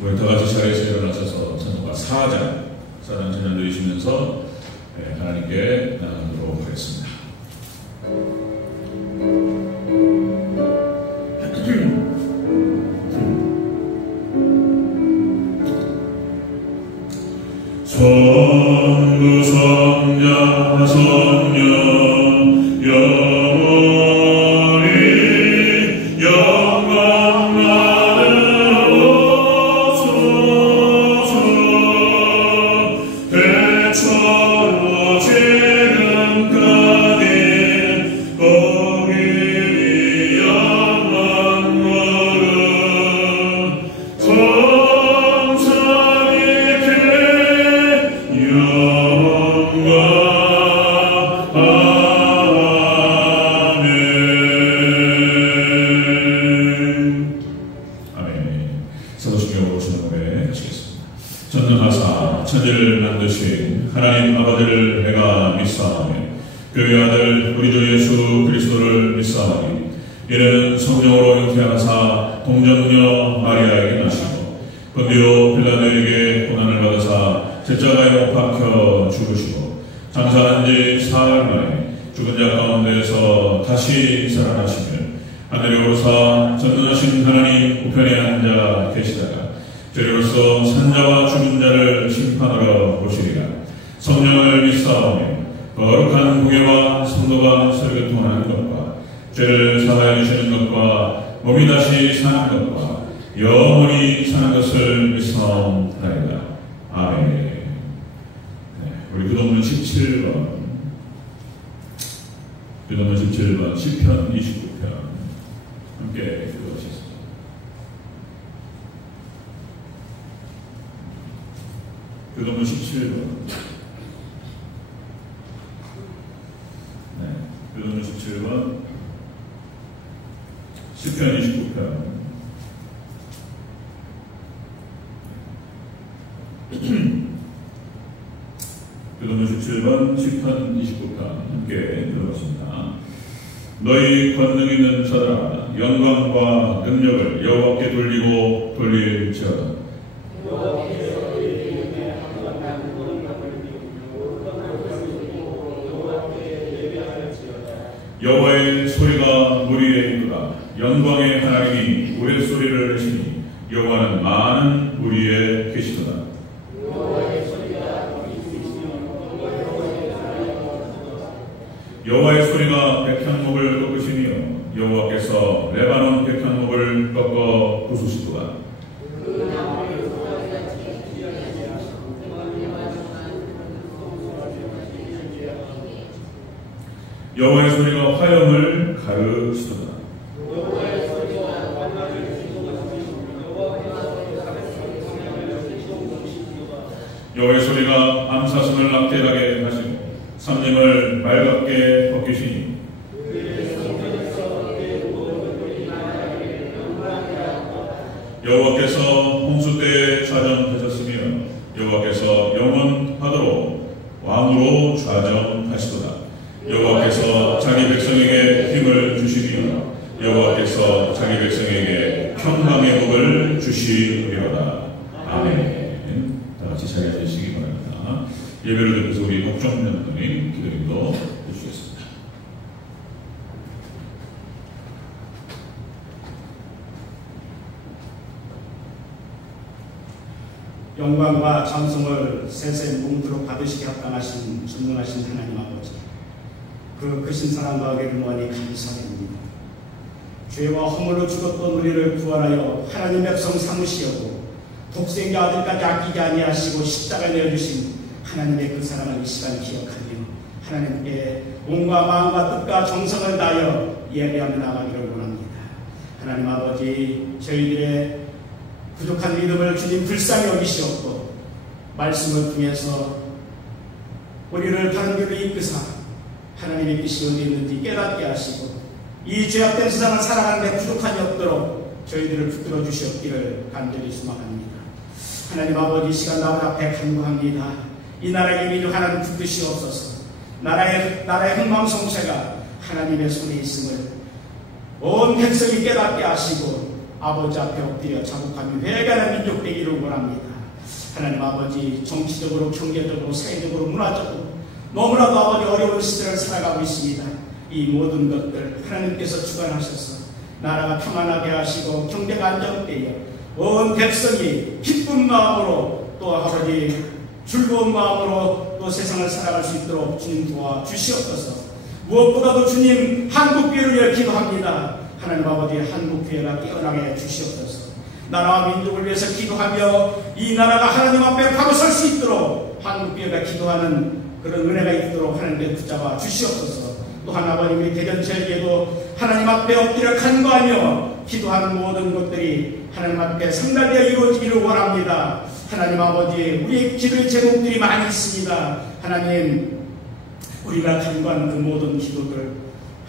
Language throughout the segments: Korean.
우리 다 같이 자리에서 일어나셔서 찬송가 4장 찬양 드리시면서 하나님께 나누도록 하겠습니다. 성부 성자 성령 영원히 영광 받으옵소서. 대처로 지금까지 거기 영원 모름 전능하사 천지를 만드신 하나님 아버지를 내가 믿사오니 그의 아들 우리 주 예수 그리스도를 믿사오니 이는 성령으로 잉태하사 동정녀 마리아에게 나시고 본디오 빌라도에게 고난을 받으사 십자가에 못 박혀 죽으시고 장사한 지 사흘 만에 죽은 자 가운데에서 다시 살아나시며 하늘에 오르사 전능하신 하나님 우편에 앉아 계시다가 죄로서 산자와 죽은 자를 심판하러 오시리라. 성령을 믿사오니 거룩한 공예와 성도가 서로 통하는 것과 죄를 사하여 주시는 것과 몸이 다시 사는 것과 영원히 사는 것을 믿사옵나이다. 아멘. 우리 교동문 17번 시편 29편 함께 읽어주시겠습니다. 교동문 17번 교동문 17번 시편 29편 교동문 17번 시편 29편 함께 들어보겠습니다. 너희 권능 있는 자들아 영광과 능력을 여호와께 돌리고 돌릴지어다. 여호와의 소리가 물 위에 있도다. 영광의 하나님이 우레소리를 내시니 여호와는 많은 물 위에 계시도다. 여호와의 소리가 백향목을 꺾으시며 여호와께서 레바논 백향목을 꺾어 부수시도다. 여호와의 소리가 화염을 가르시도다. 여호와의 소리가 암사슴을 낙태하게 하시고 삼림을 맑게 벗기시니 여호와께서 홍수 때에 좌정하셨으며 여호와께서 영원하도록 왕으로 좌정하시도다. 여호와께서 자기 백성에게 힘을 주시리라. 여호와께서 자기 백성에게 평강의 복을 주시리로다. 아멘. 다 같이 자리에 앉으시기 바랍니다. 예배를 드리면서 우리 목종년들이 기도림도 해주시겠습니다. 영광과 찬송을 세세 뭉도록 받으시게 합당하신 전능하신 하나님 아버지, 그 크신 사랑과 괴로움이 감사합니다. 죄와 허물로 죽었던 우리를 구원하여 하나님 백성 삼으시려고 독생자 아들까지 아끼지 아니하시고 십자가 내어주신 하나님의 그 사랑을 이 시간 기억하며 하나님께 몸과 마음과 뜻과 정성을 다하여 예배하며 나가기를 원합니다. 하나님 아버지, 저희들의 부족한 믿음을 주님 불쌍히 여기시옵고 말씀을 통해서 우리를 바른 길로 이끄사 하나님의 뜻이 어디 있는지 깨닫게 하시고 이 죄악된 세상을 살아가는 데 부족함이 없도록 저희들을 붙들어 주시옵기를 간절히 소망합니다. 하나님 아버지, 시간 나올 앞에 간구합니다. 이 나라의 민족 하나님 붙드시옵소서. 나라의 흥망성쇠가 하나님의 손에 있음을 온 백성이 깨닫게 하시고 아버지 앞에 엎드려 자복하며 회개하는 민족 되기를 원합니다. 하나님 아버지, 정치적으로, 경제적으로, 사회적으로, 문화적으로 너무나도 아버지 어려운 시대를 살아가고 있습니다. 이 모든 것들 하나님께서 주관하셔서 나라가 평안하게 하시고 경제가 안정되어 온 백성이 기쁜 마음으로 또 아버지 즐거운 마음으로 또 세상을 살아갈 수 있도록 주님 도와주시옵소서. 무엇보다도 주님 한국교회를 위해 기도합니다. 하나님 아버지, 한국교회가 깨어나게 주시옵소서. 나라와 민족을 위해서 기도하며 이 나라가 하나님 앞에 바로 설 수 있도록 한국교회가 기도하는 그런 은혜가 있도록 하나님께 붙잡아 주시옵소서. 또한 아버님, 우리 대전체에게도 하나님 앞에 엎드려 간구하며 기도하는 모든 것들이 하나님 앞에 성달되어 이루어지기를 원합니다. 하나님 아버지, 우리의 기도의 제목들이 많이 있습니다. 하나님, 우리가 간구하는 그 모든 기도들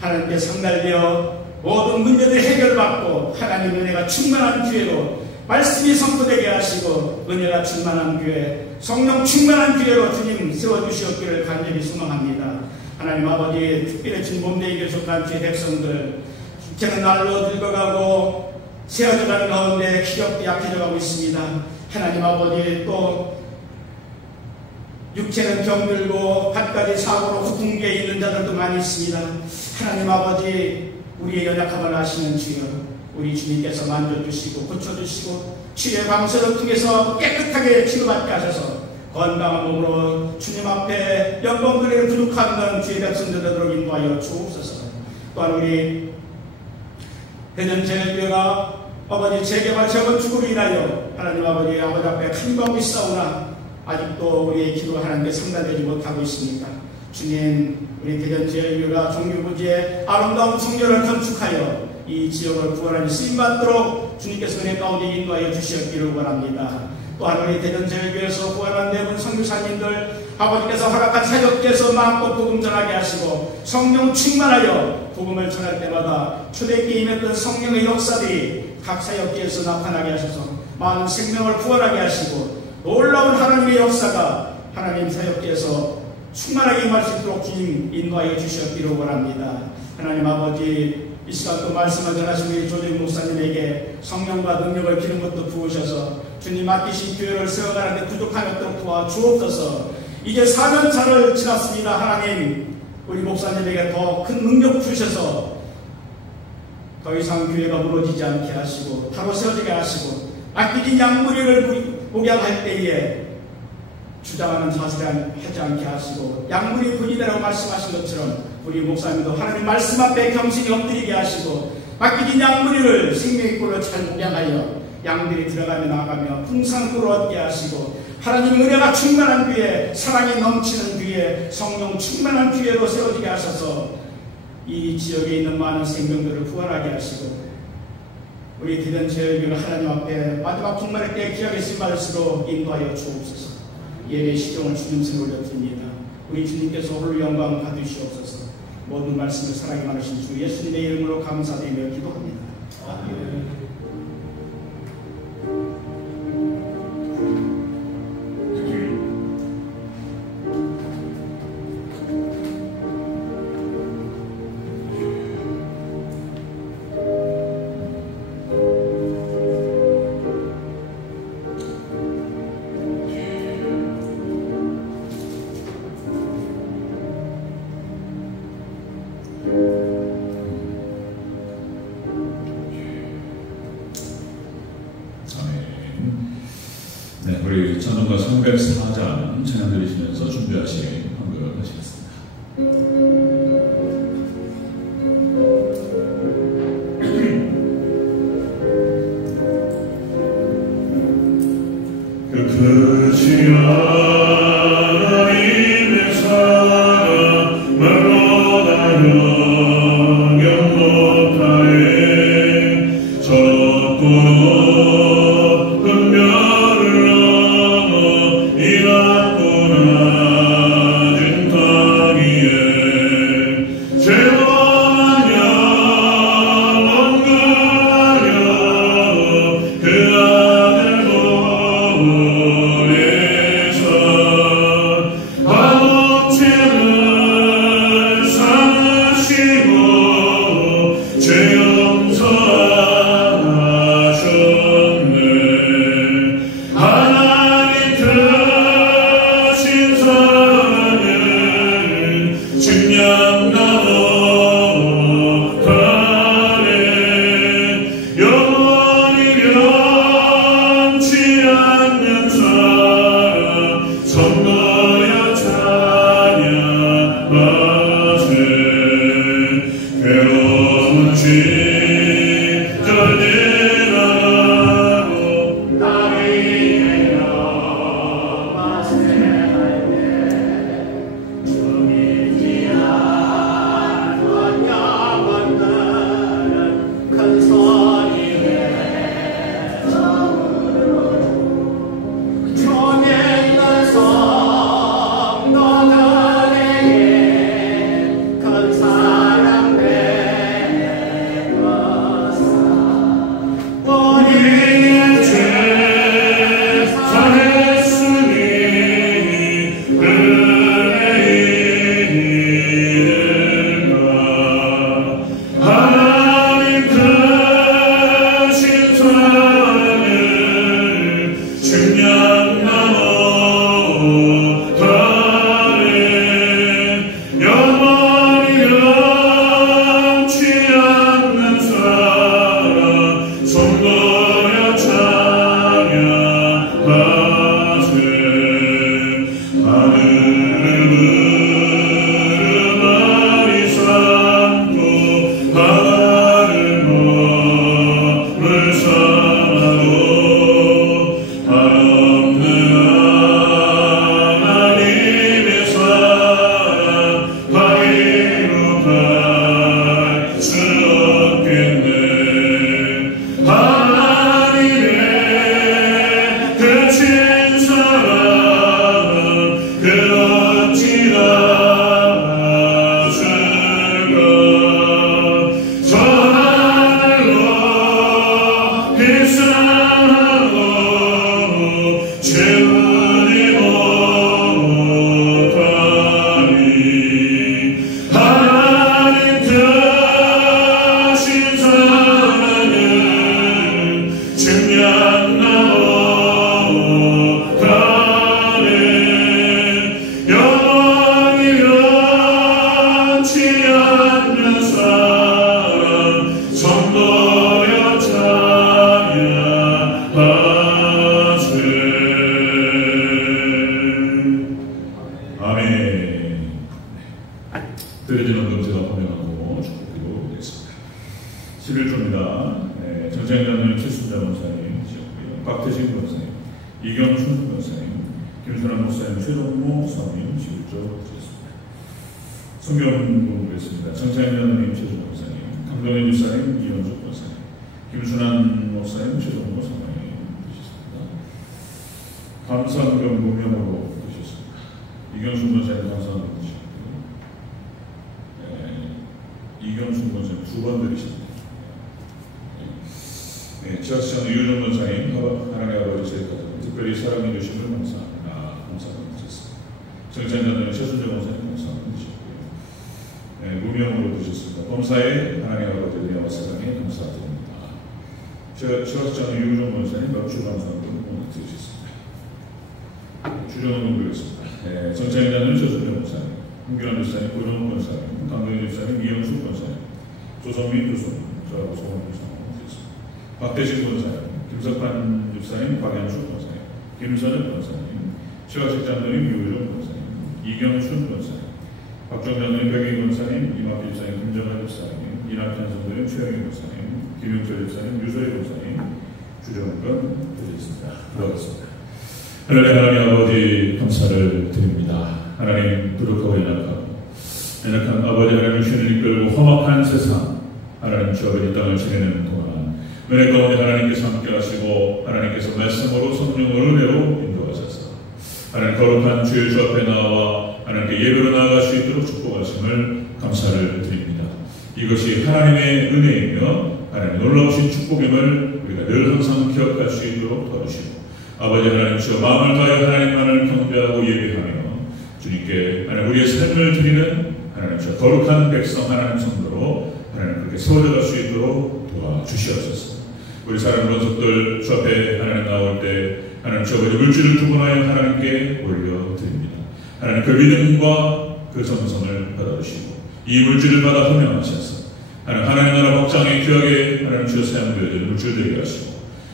하나님께 성달되어 모든 문제들 해결받고 하나님 은혜가 충만한 교회로 말씀이 선포되게 하시고 은혜가 충만한 교회, 성령 충만한 교회로 주님 세워주시옵기를 간절히 소망합니다. 하나님 아버지, 특별히 지금 몸대에게 속한 주의 백성들 육체는 날로 늙어가고 세어져가는 가운데 기력도 약해져가고 있습니다. 하나님 아버지, 또 육체는 병들고 갖가지 사고로 후궁기에 있는 자들도 많이 있습니다. 하나님 아버지, 우리의 연약함을 아시는 주여, 우리 주님께서 만져주시고 고쳐주시고 치료의 방식을 통해서 깨끗하게 치료받게 하셔서 건강한 몸으로 주님 앞에 영광 드리는 부족한 주의 백성들 되도록 인도하여 주옵소서. 또한 우리 대전제일교회가 아버지 재개발 재건축으로 인하여 하나님 아버지 앞에 간구하고 있사오나 아직도 우리의 기도가 하나님께 상달되지 못하고 있습니다. 주님, 우리 대전제일교회가 종교부지에 아름다운 성전을 건축하여 이 지역을 구원하는 쓰임받도록 주님께서 은혜 가운데 인도하여 주시옵기를 원합니다. 또한 우리 대전제일교회에서 구원한 네 분 선교사님들 아버지께서 허락한 사역께서 마음껏 복음 전하게 하시고 성령 충만하여 복음을 전할 때마다 초대교회에 임했던 성령의 역사들이 각 사역계에서 나타나게 하셔서 많은 생명을 구원하게 하시고 놀라운 하나님의 역사가 하나님 사역계에서 충만하게 임할 수 있도록 주님 인도하여 주시옵기를 원합니다. 하나님 아버지, 이 시간 또 말씀을 전하신 우리 조정희 목사님에게 성령과 능력을 기름부터 부으셔서 주님 맡기신 교회를 세워가는데 부족함이 없도록 도와주옵소서. 이제 4년차를 지났습니다. 하나님, 우리 목사님에게 더 큰 능력 주셔서 더 이상 교회가 무너지지 않게 하시고 바로 세워지게 하시고 맡기진 양무리를 목양할 때에 주장하는 자세를 하지 않게 하시고 양무리 분이라고 말씀하신 것처럼 우리 목사님도 하나님 말씀 앞에 겸손히 엎드리게 하시고 맡기진 양무리를 생명의 꼴로 잘 목양하여 양들이 들어가며 나가며 풍성한 꼴을 얻게 하시고 하나님 은혜가 충만한 교회, 사랑이 넘치는 교회, 성령 충만한 교회로 세워지게 하셔서 이 지역에 있는 많은 생명들을 구원하게 하시고 우리 대전제일교회를 하나님 앞에 마지막 종말의 때 귀하게 쓰임받을수록 인도하여 주옵소서. 예배 시종을 주님 손에 올려드립니다. 우리 주님께서 홀로 영광 받으시옵소서. 모든 말씀을 사랑이 많으신 주 예수님의 이름으로 감사드리며 기도합니다. 아멘. 우리 찬송가 304장 찬양 드리시면서 준비하신 헌금을 하시겠습니다. 끝이 하나님의 사랑 말로 다여 경못하에 적고 분별을 넘어 이 낮고 낮은 땅 위에 죄원하며 원근하려 그 아들 보내사 하나님 아버지 감사를 드립니다. 하나님 부족하고 연약한 아버지 하나님을 주를 이끌고 험악한 세상 하나님 주 아버지 이 땅을 지내는 동안 은혜 가운데 하나님께서 함께 하시고 하나님께서 말씀으로 성령으로 은혜로 인도하셔서 하나님 거룩한 주의 주 앞에 나와 하나님께 예배로 나아갈 수 있도록 축복하심을 감사를 드립니다. 이것이 하나님의 은혜이며 하나님 놀라우신 축복임을 우리가 늘 항상 기억할 수 있도록 도와주시고 아버지 하나님 주여 마음을 다하여 하나님만을 경배하고 예배하며 주님께 하나님 우리의 삶을 드리는 하나님 주여 거룩한 백성 하나님 성도로 하나님 그렇게 세워져갈 수 있도록 도와주시옵소서. 우리 사랑 원석들 주 앞에 하나님 나올 때 하나님 주 아버지 물질을 주관하여 하나님께 올려드립니다. 하나님 그 믿음과 그 정성을 받아주시고 이 물질을 받아 헌명하셔서 하나님 나라 복장에 귀하게 하나님 주여 사용되어지는 물질 되게 하시고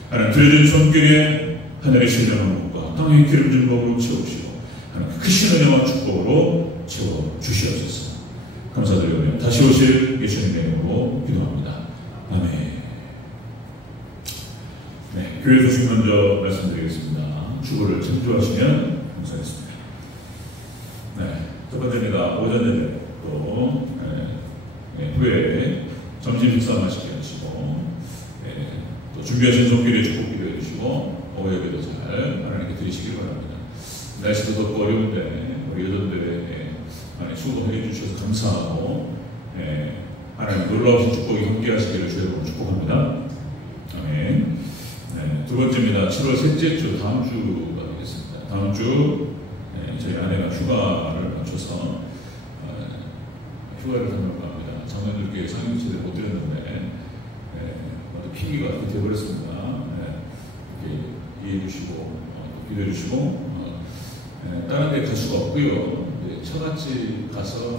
하나님 드려진 손길에 하늘의 신령한 것과 땅의 기름진 법으로 채우시고 하나님 크신 은혜와 축복으로 채워주시옵소서. 감사드리며 다시 오실 예수님의 이름으로 기도합니다. 아멘. 네, 교회 소식 먼저 말씀드리겠습니다. 주보를 참조하시면 감사하겠습니다. 네, 첫 번째입니다. 오전 예배 또 후에 점심 식사 맛있게 하시고 또 준비하신 손길에 축복 기도해 주시고 오후 예배도 잘 하나님께 드리시기 바랍니다. 날씨도 덥고 어려운데 우리 여전대회 많이 수고해 주셔서 감사하고 하나님 놀라우신 축복이 함께 하시기를 주여로 축복합니다. 아멘. 네, 두 번째입니다. 7월 셋째 주 다음 주가 되겠습니다. 다음 주 저희 아내가 휴가를 맞춰서 휴가를 한다고 합니다. 장관님께 상임치를 못 드렸는데 핑계가 그렇게 되어버렸습니다. 이해해 주시고 기도해 주시고 다른 데 갈 수가 없고요. 처갓집 가서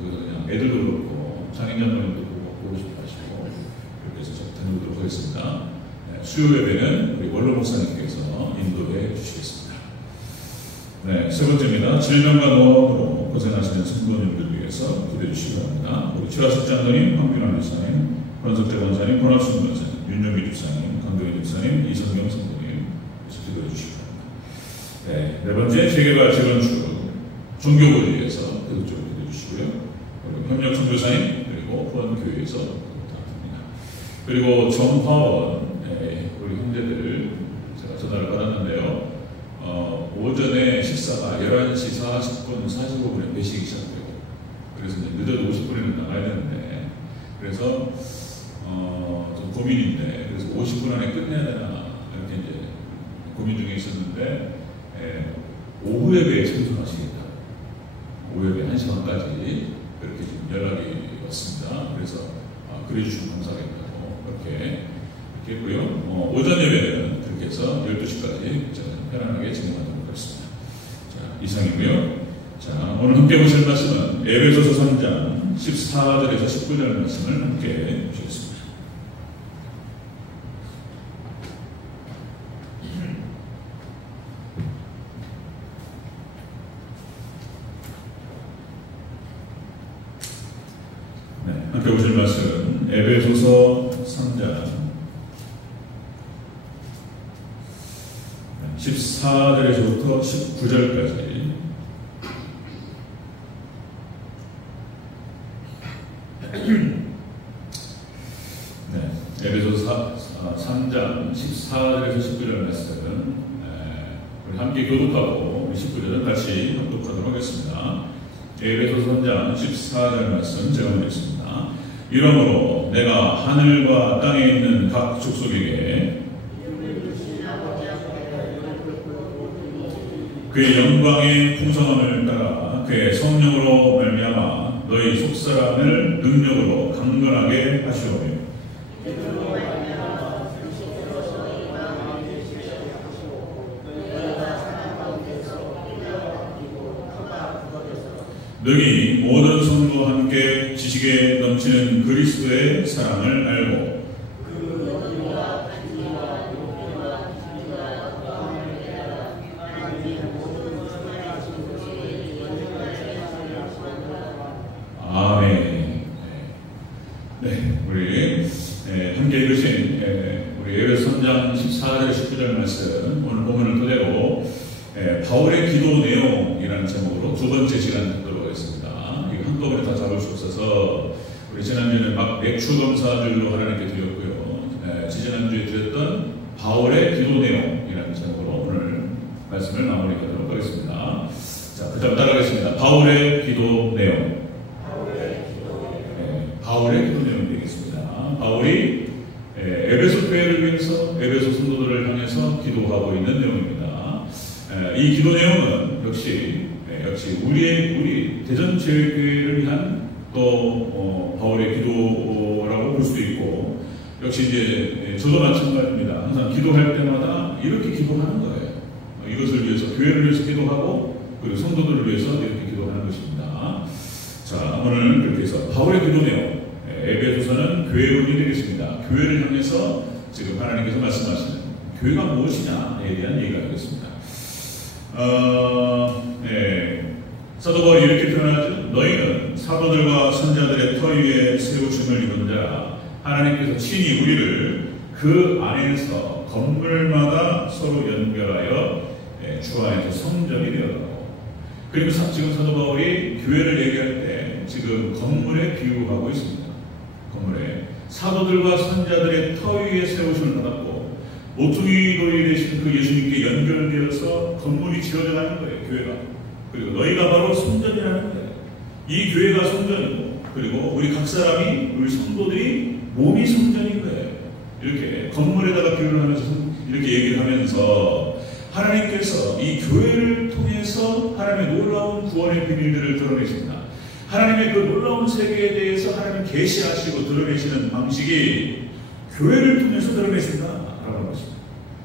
그냥 애들도 그렇고 장인장님도 보고 싶어 하시고 그렇게 해서 제가 다녀오도록 하겠습니다. 수요 예배는 우리 원로 목사님께서 인도해 주시겠습니다. 네, 세 번째입니다. 질병과 노화로 고생하시는 성도님들을 위해서 기도해 주시기 바랍니다. 우리 최하석 장로님, 황균환 목사님, 권석재 권사님, 권학순 권사님, 윤영미 집사님, 강동희 집사님, 이성경 성도님 기도해 주시기 바랍니다. 네, 네 번째 세계발 재건축 종교부를 위해서 그쪽으로 기도해 주시고요. 그리고 협력 선교사님 그리고 후원교회에서 부탁드립니다. 그리고 정화원 우리 형제들 제가 전화를 받았는데요. 식사가 11시 40분 45분에 배식이 시작되고, 그래서 이제 늦어도 50분에는 나가야 되는데, 그래서 좀 고민인데, 그래서 50분 안에 끝내야 되나 이렇게 이제 고민 중에 있었는데, 오후 예배에 참석하시겠다. 오후 예배 1시간까지 그렇게 지금 연락이 왔습니다. 그래서 그래 주시면 감사하겠다고 그렇게 했고요. 오전 예배는 그렇게 해서 12시까지 편안하게 진행하도록 하겠습니다. 자, 이상이고요. 자, 오늘 함께 보실 말씀은 에베소서 3장 14절에서 19절 말씀을 함께 보시겠습니다. 네, 함께 보실 말씀은 에베소서 3장 14절에서부터 19절까지 네, 에베소서 3장 14절에서 19절 말씀은 우리 함께 교독하고 19절은 같이 합독하도록 하겠습니다. 에베소서 3장 14절 말씀 제가 보겠습니다. 이러므로 내가 하늘과 땅에 있는 각 족속에게 그의 영광의 풍성함을 따라 그의 성령으로 말미암아 너희 속사람을 능력으로 강건하게 하시오며 능히 모든 성도와 함께 지식에 넘치는 그리스도의 사랑을 알고 아멘. 네, 우리 함께 읽으신 우리 에베소 3장 14절 19절 말씀 오늘 본문을 토대로 바울의 기도 내용이라는 제목으로 두 번째 시간 듣도록 하겠습니다. 이거 한꺼번에 다 잡을 수 없어서 우리 지난주에는 막 맥주 검사들로 하나님께 드렸고요. 지지난주에 드렸던 바울의 기도 내용이라는 제목으로 오늘 말씀을 마무리하도록 하겠습니다. 자, 그 다음 따라가겠습니다. 바울의 기도 내용. 바울의 기도 내용이 되겠습니다. 바울이 에베소 교회를 위해서 에베소 성도들을 향해서 기도하고 있는 내용입니다. 이 기도 내용은 역시 우리 대전제일교회를 위한 또 바울의 기도라고 볼 수도 있고, 역시 이제 저도 마찬가지입니다. 항상 기도할 때마다 이렇게 기도하는 거예요. 이것을 위해서 교회를 위해서 기도하고 그리고 성도들을 위해서 이렇게 기도하는 것입니다. 자, 오늘 그렇게 해서 바울의 기도 내용, 에베소서는 교회론이 되겠습니다. 교회를 향해서 지금 하나님께서 말씀하시는 교회가 무엇이냐에 대한 얘기가 되겠습니다. 사도 바울이 이렇게 표현하죠. 너희는 사도들과 선자들의 터 위에 세우심을 입은 자라. 하나님께서 친히 우리를 그 안에서 건물마다 서로 연결하여 주 안에서 성전이 되었다고. 그리고 지금 사도 바울이 교회를 얘기할 때 지금 건물에 비유하고 있습니다. 건물에 사도들과 선자들의 터 위에 세우심을 받았고 모퉁이 돌이 되신 그 예수님께 연결되어서 건물이 지어져 가는 거예요. 교회가. 그리고 너희가 바로 성전이라는 거예요. 이 교회가 성전이고, 그리고 우리 각 사람이, 우리 성도들이 몸이 성전인 거예요. 이렇게 건물에다가 비유를 하면서 이렇게 얘기를 하면서 하나님께서 이 교회를 통해서 하나님의 놀라운 구원의 비밀들을 드러내십니다. 하나님의 그 놀라운 세계에 대해서 하나님 계시하시고 드러내시는 방식이 교회를 통해서 드러내신다라고 하는 것입니다.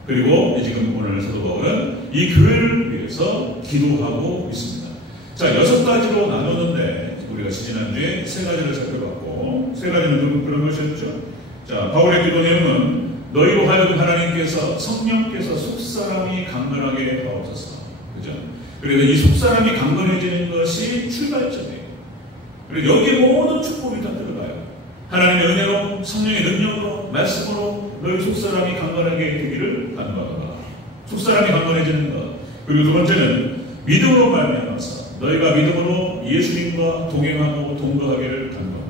그리고 지금 오늘 사도 바울은 이 교회를 위해서 기도하고 있습니다. 자, 6가지로 나누는데 우리가 지난주에 3가지를 살펴봤고, 3가지는 그런 것이었죠. 자, 바울의 기도 내용은 너희로 하여금 하나님께서 성령께서 속사람이 강건하게 하옵소서. 그죠? 그래서 이 속사람이 강건해지는 것이 출발점이에요. 그리고 여기에 모든 축복이 다 들어가요. 하나님의 은혜로, 성령의 능력으로, 말씀으로 너희 속사람이 강건하게 되기를 간구하노라. 속사람이 강건해지는 것. 그리고 두 번째는 믿음으로 말미암아서 너희가 믿음으로 예수님과 동행하고 동거하기를 간구하노라.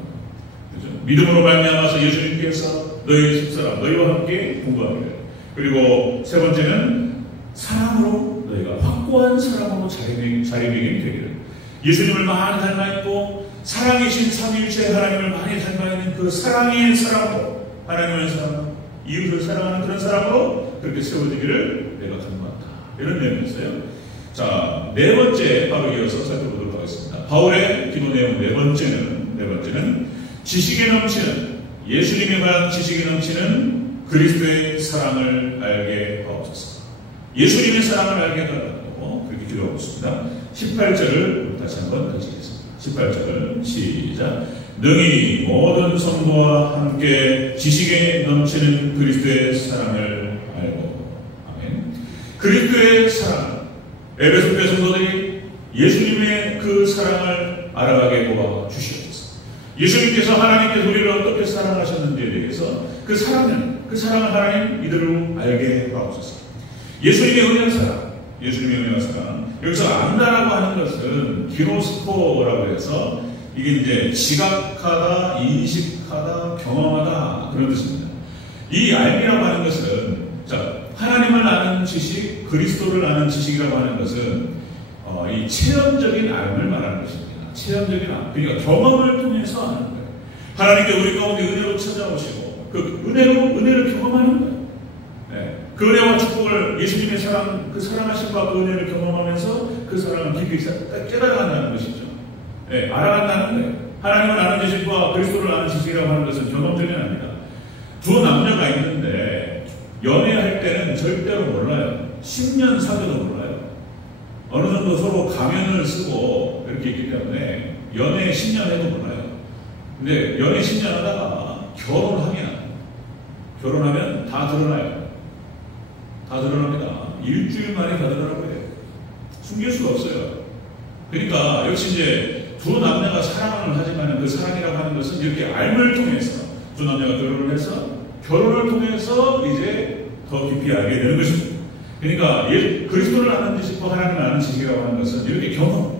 그죠? 믿음으로 말미암아서 예수님께서 너희 속사람, 너희와 함께 동거하기를. 그리고 세 번째는 사랑으로 너희가 확 확고한 사랑으로 자리매김 되기를, 예수님을 많이 닮아있고 사랑이신 삼위일체 하나님을 많이 닮아있는 그 사랑의 사랑으로, 하나님을 사랑하고 이웃을 사랑하는 그런 사랑으로 그렇게 세워지기를 내가 간구한다. 이런 내용이었어요. 자, 네 번째 바로 이어서 살펴보도록 하겠습니다. 바울의 기도 내용 네 번째는 지식에 넘치는, 예수님에 관한 지식에 넘치는 그리스도의 사랑을 알게 하옵소서. 예수님의 사랑을 알게 해달라고 그렇게 기도하고 있습니다. 18절을 다시 한번 가지겠습니다. 18절 시작. 능히 모든 성도와 함께 지식에 넘치는 그리스도의 사랑을 알고. 아멘. 그리스도의 사랑, 에베소 교회 성도들이 예수님의 그 사랑을 알아가게 도와 주시옵소서. 예수님께서 하나님께서 우리를 어떻게 사랑하셨는지에 대해서 그 사랑을 하나님 이들로 알게 하옵소서. 예수님의 은혜의 사랑, 예수님의 은혜의 사랑. 여기서 안다라고 하는 것은 기노스코라고 해서 이게 이제 지각하다, 인식하다, 경험하다 그런 뜻입니다. 이 알미라고 하는 것은, 자, 하나님을 아는 지식, 그리스도를 아는 지식이라고 하는 것은 이 체험적인 알을 말하는 것입니다. 체험적인 알, 그러니까 경험을 통해서 아는 거예요. 하나님께 우리 가운데 은혜로 찾아오시고 그 은혜를 경험하는 거예요. 네. 그 은혜와 축복을, 예수님의 사랑, 그 사랑하심과 그 은혜를 경험하면서 그 사랑을 깊이 깨달아간다는 것이죠. 네, 알아간다는 거예요. 하나님을 아는 지식과 그리스도를 아는 지식이라고 하는 것은 경험적인 아닙니다. 두 남녀가 있는데 연애할 때는 절대로 몰라요. 10년 사귀어도 몰라요. 어느 정도 서로 가면을 쓰고 이렇게 있기 때문에 연애 10년 해도 몰라요. 근데 연애 10년 하다가 결혼하면 다 드러나요. 다 드러납니다. 일주일 만에 다 드러나고요. 숨길 수가 없어요. 그러니까 역시 이제 두 남녀가 사랑을 하지만 그 사랑이라고 하는 것은 이렇게 알을 통해서 두 남녀가 결혼을 해서 결혼을 통해서 이제 더 깊이 알게 되는 것입니다. 그러니까 그리스도를 아는 지식과 하나님을 아는 지식이라고 하는 것은 이렇게 경험,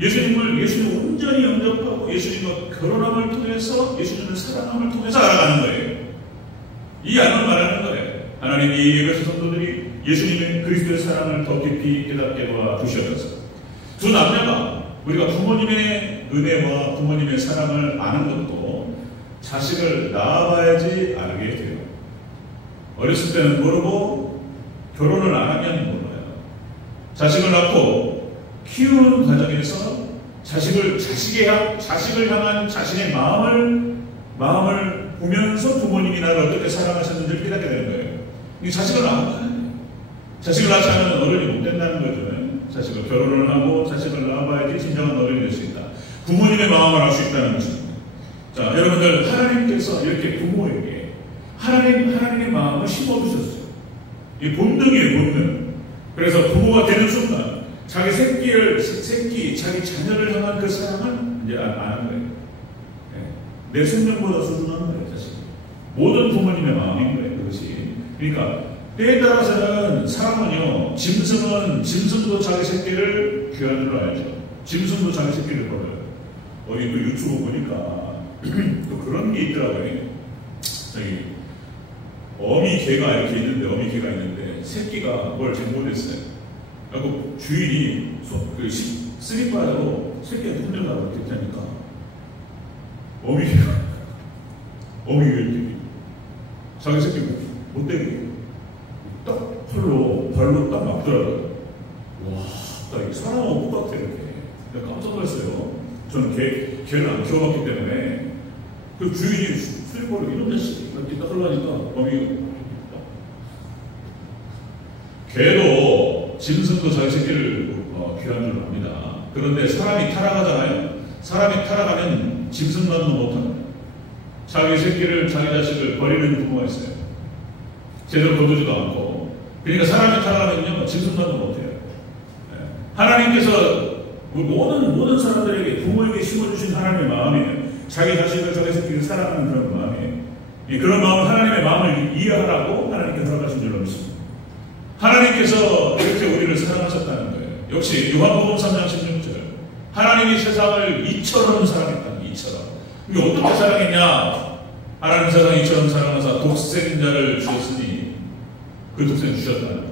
예수님을 온전히 영접하고 예수님과 결혼함을 통해서, 예수님을 사랑함을 통해서 알아가는 거예요. 이 알을 말하는 거예요. 하나님 이 예배소 성도들이 예수님의 그리스도의 사랑을 더 깊이 깨닫게 도와주셔서 두 남녀가 우리가 부모님의 은혜와 부모님의 사랑을 아는 것도 자식을 낳아봐야지 알게 돼요. 어렸을 때는 모르고 결혼을 안 하면 몰라요. 자식을 낳고 키우는 과정에서 자식을 향한 자신의 마음을 보면서 부모님이 나를 어떻게 사랑하셨는지를 깨닫게 되는 거예요. 자식을 낳아봐야 돼요. 자식을 낳지 않으면 어른이 못 된다는 거죠. 자식을 결혼을 하고 자식을 낳아봐야지 진정한 어른이 될 수 있다. 부모님의 마음을 알 수 있다는 것입니다. 자, 여러분들, 하나님께서 이렇게 부모에게 하나님의 마음을 심어주셨어요. 이 본능이에요, 본능. 그래서 부모가 되는 순간 자기 자기 자녀를 향한 그 사랑을 이제 아는 거예요. 내 생명보다 소중한 거예요, 사실. 모든 부모님의 마음인 거예요, 그것이. 그러니까 때에 따라서는 사람은요, 짐승도 자기 새끼를 귀한 줄 알죠. 짐승도 자기 새끼를 버려요. 어디 또 유튜브 보니까 또 그런 게 있더라고요. 저기 어미개가 있는데 새끼가 뭘 잘못했어요. 그리고 주인이 스리퍼로 새끼한테 흔들라고 이렇게 하니까 어미개가 이렇게 자기 새끼 못되게 딱 발로 딱 막더라고요. 와, 딱 이게 사람하고 똑같아, 이렇게. 내가 깜짝 놀랐어요. 저는 개를 안 키워봤기 때문에 그 주인이 스리퍼를 이런 자식 이렇게 딱 하려니까 어미가 개도 짐승도 자기 새끼를 귀한 줄 압니다. 그런데 사람이 타락하잖아요. 사람이 타락하면 짐승만도 못합니다. 자기 새끼를, 자기 자식을 버리는 부모가 있어요. 제대로 거두지도 않고. 그러니까 사람이 타락하면요, 짐승만도 못해요. 하나님께서 모든 사람들에게, 부모에게 심어주신 하나님의 마음이에요. 자기 자식을, 자기 새끼를 사랑하는 그런 마음이에요. 그런 마음을, 하나님의 마음을 이해하라고 하나님께서 허락하신 줄로 믿습니다. 하나님께서 이렇게 우리를 사랑하셨다는 거예요. 역시 요한복음 3장 16절. 하나님이 세상을 이처럼 사랑했다는, 이처럼. 이게 어떻게 사랑했냐? 하나님 세상을 이처럼 사랑하사 독생자를 주셨으니 그 독생을 주셨다는 거예요.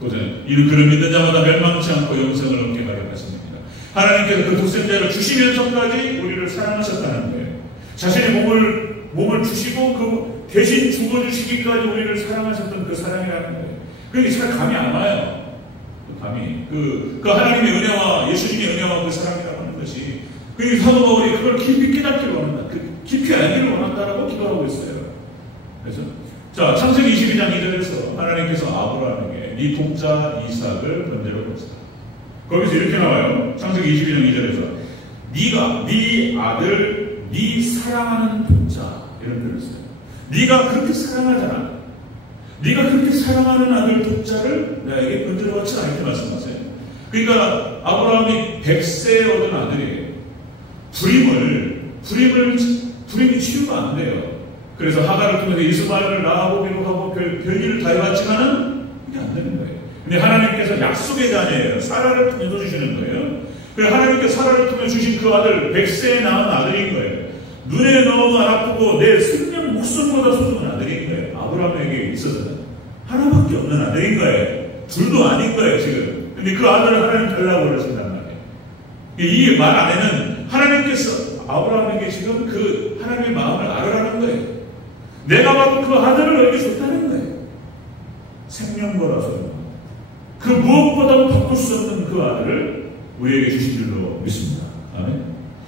도전. 이는 그를 믿는 자마다 멸망치 않고 영생을 얻게 하려 하십니다. 하나님께서 그 독생자를 주시면서까지 우리를 사랑하셨다는 거예요. 자신의 몸을 주시고 그 대신 죽어주시기까지 우리를 사랑하셨던 그 사랑이라는 거예요. 그게 잘 감이 안 와요. 그 하나님의 은혜와 예수님의 은혜와 그 사랑이라고 하는 것이, 그 사도 바울이 그걸 깊이 깨닫기를 원한다. 깊이 알기를 원한다라고 기도하고 있어요. 그래서 자, 창세기 22장 2절에서 하나님께서 아브라함에게 네 동자 이삭을 번제로 드렸다. 거기서 이렇게 나와요. 창세기 22장 2절에서 네가 네 아들 네 사랑하는 동자, 이런 글을 써요. 네가 그렇게 사랑하잖아. 네가 그렇게 사랑하는 아들 독자를 나에게 번제로 바치라, 이렇게 말씀하세요. 그러니까 아브라함이 100세에 얻은 아들이에요. 불임이 치유가 안 돼요. 그래서 하갈을 통해서 이스마엘을 낳아보기로 하고 별일을 다 해왔지만은 이게 안 되는 거예요. 근데 하나님께서 약속의 자녀예요. 사라를 통해서 주시는 거예요. 그래서 하나님께서 사라를 통해 주신 그 아들, 100세에 낳은 아들인 거예요. 눈에 넣어도 안 아프고 내 생명 목숨보다 소중한 아들인 거예요. 아브라함에게 있어서는 하나밖에 없는 아들인 거예요. 둘도 아닌 거예요, 지금. 근데 그 아들을 하나님 달라고 그러신단 말이에요. 이 말 안에는 하나님께서 아브라함에게 지금 그 하나님의 마음을 알아라는 거예요. 내가 바로 그 아들을 너에게 줬다는 거예요. 생명보다 소중한, 그 무엇보다도 바꿀 수 없는 그 아들을 우리에게 주신 줄로 믿습니다. 아멘.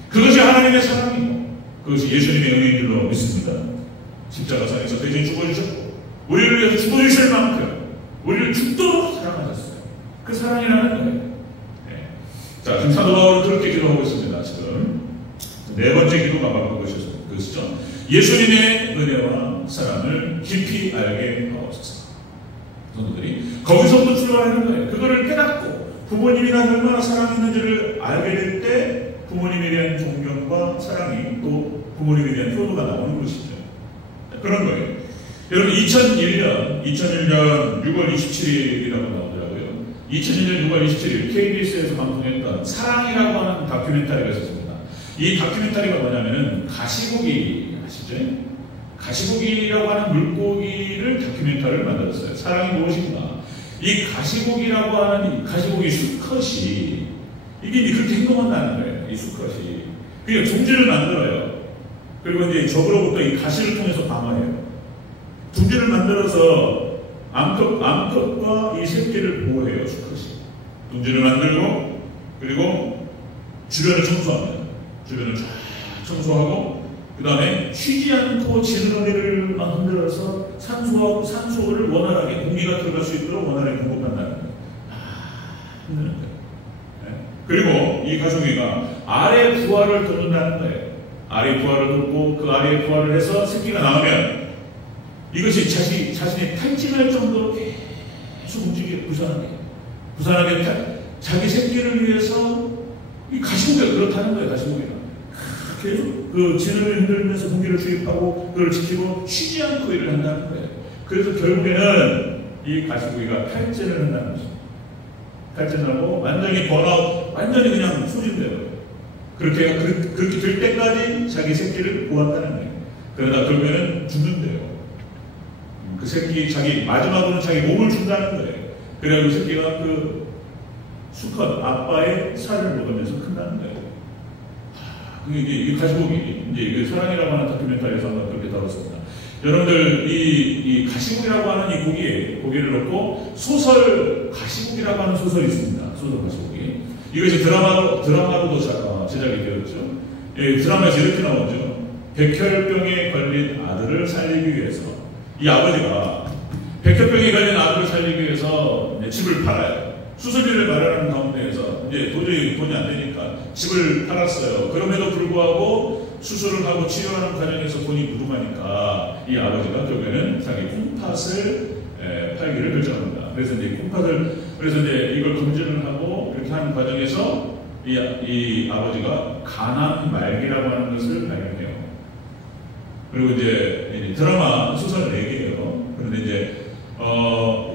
그것이 하나님의 사랑이고 그것이 예수님의 은혜인 줄로 믿습니다. 십자가상에서 대신 죽어주셨고 우리를 위해서 죽어주실 만큼 우리를 죽도록 사랑하셨어요. 그 사랑이라는 거예요. 네. 자, 지금 사도 바울은 그렇게 기도하고 있습니다. 지금 네 번째 기도가 바로 그것이죠. 예수님의 은혜와 사랑을 깊이 알게 하옵소서. 성도들이 거기서부터 출발하는 거예요. 그거를 깨닫고 부모님이 나를 얼마나 사랑했는지를 알게 될 때 부모님에 대한 존경과 사랑이 또 부모님에 대한 효도가 나오는 것이죠. 그런 거예요. 여러분 2001년 6월 27일이라고 나오더라고요. 2001년 6월 27일 KBS에서 방송했던 사랑이라고 하는 다큐멘터리가 있었습니다. 이 다큐멘터리가 뭐냐면은 가시고기 아시죠? 가시고기라고 하는 물고기를 다큐멘터리를 만들었어요. 사랑이 무엇인가? 이 가시고기라고 하는 이 가시고기 수컷이 이게 그렇게 행동한다는 거예요. 이 수컷이. 그게 둥지를 만들어요. 그리고 이제 적으로부터 이 가시를 통해서 방어해요. 둥지를 만들어서 암컷과 이 새끼를 보호해요. 수컷이. 둥지를 만들고 그리고 주변을 청소합니다. 주변을 쫙 청소하고 그 다음에 쉬지 않고 지느러미를 막 흔들어서 산소를 원활하게 공기가 들어갈 수 있도록 원활하게 공급한다는 거예요. 흔드는 거예요. 네? 그리고 이 가시고기가 아래 부화를 돕는다는 거예요. 아래 부화를 돕고 그 아래에 부화를 해서 새끼가 나오면 이것이 자신이 탈진할 정도로 계속 움직이게 부산하게 자기 새끼를 위해서 이 가시고기가 그렇다는 거예요. 가시고기가 계속 그 진을 흔들면서 공기를 주입하고 그걸 지키고 쉬지 않고 일을 한다는 거예요. 그래서 결국에는 이 가시고기가 탈진을 한다는 것입니다. 탈진하고 완전히 번아웃, 완전히 그냥 소진돼요. 그렇게 될 때까지 자기 새끼를 보았다는 거예요. 그러다 결국에는 죽는데요. 그 새끼 마지막으로는 자기 몸을 준다는 거예요. 그래가지고 새끼가 그 수컷 아빠의 살을 먹으면서 큰다는 거예요. 그게 이제 이 가시고기, 이제 사랑이라고 하는 다큐멘터리에서 한번 그렇게 다뤘습니다. 여러분들 이 가시고기라고 하는 이 고기를 넣고 소설 가시고기라고 하는 소설이 있습니다. 소설 가시고기. 이것이 드라마로도 제작이 되었죠. 예, 드라마에서 이렇게 나오죠. 백혈병에 걸린 아들을 살리기 위해서 이 아버지가 백혈병에 걸린 아들을 살리기 위해서 집을 팔아요. 수술비를 마련하는 가운데에서 이제 도저히 돈이 안 되니까 집을 팔았어요. 그럼에도 불구하고 수술을 하고 치료하는 과정에서 돈이 부족하니까 이 아버지가 결국에는 자기 콩팥을 팔기를 결정합니다. 그래서 이제 이걸 검진을 하고 이렇게 하는 과정에서 이 아버지가 간암 말기라고 하는 것을 발견해요. 그리고 이제 드라마 소설 4개예요. 그런데 이제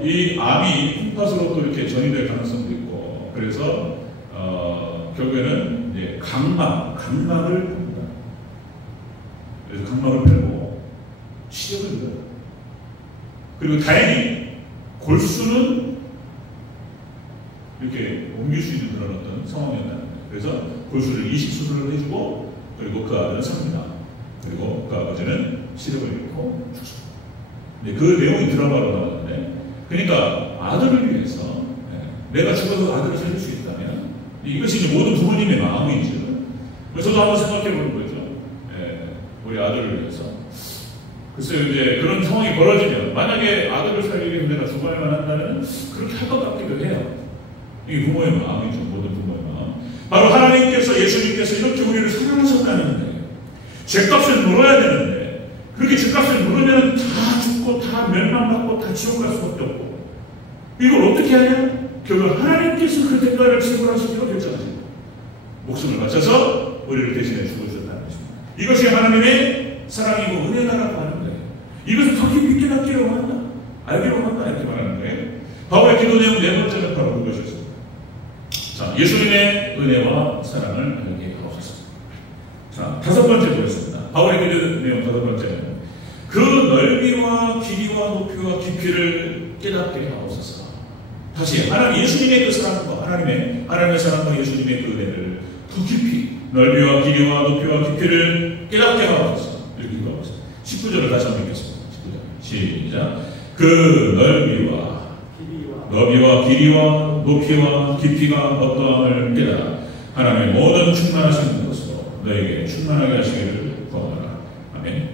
이 암이 콩팥으로 또 이렇게 전이될 가능성도 있고, 그래서 결국에는 이제 각막을 펴니다. 그래서 각막을 펴고 치료를 해요. 그리고 다행히 골수는 이렇게 옮길 수 있는 그런 어떤 상황이었다는 거예요. 그래서 골수를 이식수술을 해주고, 그리고 그 아들은 삽니다. 그리고 그 아버지는 시력을 잃고 죽습니다. 근데 그 내용이 드라마로 나오는데, 그러니까 아들을 위해서 내가 죽어도 아들을 살릴 수 있다면 이것이 이제 모든 부모님의 마음이죠. 저도 한번 생각해 보는 거죠. 우리 아들을 위해서. 글쎄요, 이제 그런 상황이 벌어지면 만약에 아들을 살리기 위해서 내가 죽어야만 한다면 그렇게 할 것 같기도 해요. 이게 부모의 마음이죠. 모든 부모의 마음. 바로 하나님께서, 예수님께서 이렇게 우리를 사랑하셨다는 거예요. 죗값을 물어야 되는데, 그렇게 죗값을 물으면 다 죽고 다 멸망받고 다 지옥 갈 수밖에 없고, 이걸 어떻게 하냐? 결국 하나님께서 그 대가를 지불하시기로 결정하십니다. 목숨을 바쳐서 우리를 대신해 죽으셨다는 것입니다. 이것이 하나님의 사랑이고 은혜다라고 하는 거예요. 이것을 더 깊이 깨닫기로 한다, 알기로 한다, 이렇게 말하는 거예요. 바울의 기도 내용 네 번째는 바로 그것이었습니다. 자, 예수님의 은혜와 사랑을 알게 하옵소서. 자, 다섯 번째 보겠습니다. 바울의 기도 내용 다섯 번째는 그 넓이와 길이와 높이와 깊이를 깨닫게 하옵소서. 다시 하나님 예수님의 그 사랑과 하나님의 사랑과 예수님의 그 은혜를 더 깊이 넓이와 길이와 높이와 깊이를 깨닫게 하옵소서. 이렇게 기도하옵소서. 19절을 다시 한번 읽겠습니다. 19절 시작. 그 넓이와 길이와 높이와 깊이가 어떠함을 깨달아 하나님의 모든 충만하신 것으로 너에게 충만하게 하시기를 구하노라. 아멘.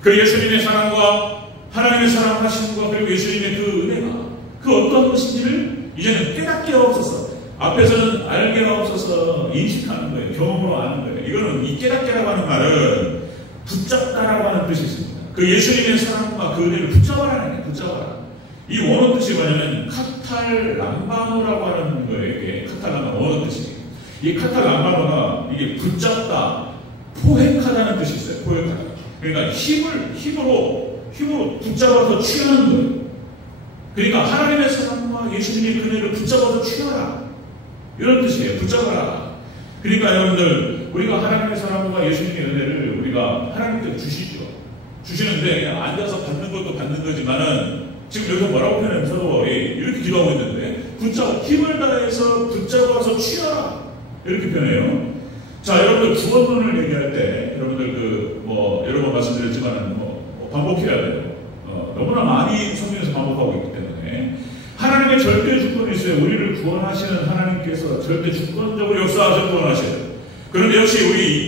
그 예수님의 사랑과 하나님의 사랑하심과 그리고 예수님의 그 은혜가 그 어떤 것인지를 이제는 깨닫게 하옵소서. 앞에서는 알게 하옵소서, 인식하는 거예요. 경험으로 아는 거예요. 이거는 이 깨닫게라고 하는 말은 붙잡다라고 하는 뜻이 있습니다. 그 예수님의 사랑과 그 은혜를 붙잡아라는 거예요. 붙잡아라. 이 원어 뜻이 뭐냐면 카탈람바노라고 하는 거예요. 이게 카탈람바노 원어 뜻이. 이 카탈람바노가 이게 붙잡다, 포획하다는 뜻이 있어요. 포획하다. 그러니까 힘으로 붙잡아서 취하는 거예요. 그러니까 하나님의 사랑과 예수님의 은혜를 붙잡아서 취하라, 이런 뜻이에요. 붙잡아라. 그러니까 여러분들, 우리가 하나님의 사랑과 예수님의 은혜를 우리가 하나님께 주시죠. 주시는데 그냥 앉아서 받는 것도 받는 거지만은 지금 여기서 뭐라고 표현하면 서로 이렇게 기도하고 있는데 힘을 다해서 붙잡아서 취하라, 이렇게 표현해요. 자, 여러분들 구원론을 얘기할 때 여러분들 여러 번 말씀드렸지만은 반복해야 돼요. 너무나 많이 성경에서 반복하고 있기 때문에 하나님의 절대 주권이 있어요. 우리를 구원하시는 하나님께서 절대 주권적으로 역사하셔서 구원하셔요. 그런데 역시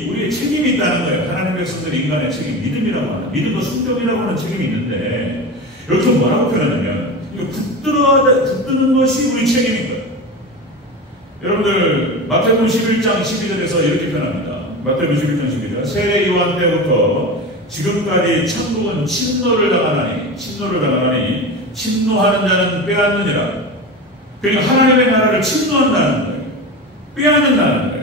우리의 책임이 있다는 거예요. 하나님의 백성들 인간의 책임, 믿음이라고 하는, 믿음과 순종이라고 하는 책임이 있는데 여기서 뭐라고 표현하냐면 붙드는 것이 우리 책임인 거예요. 여러분들 마태복음 11장 12절에서 이렇게 표현합니다. 마태복음 11장 12절 세례 요한 때부터 지금까지 천국은 침노를 당하나니 침노하는 자는 빼앗느니라. 그러니까 하나님의 나라를 침노한다는 거예요. 빼앗는다는 거예요.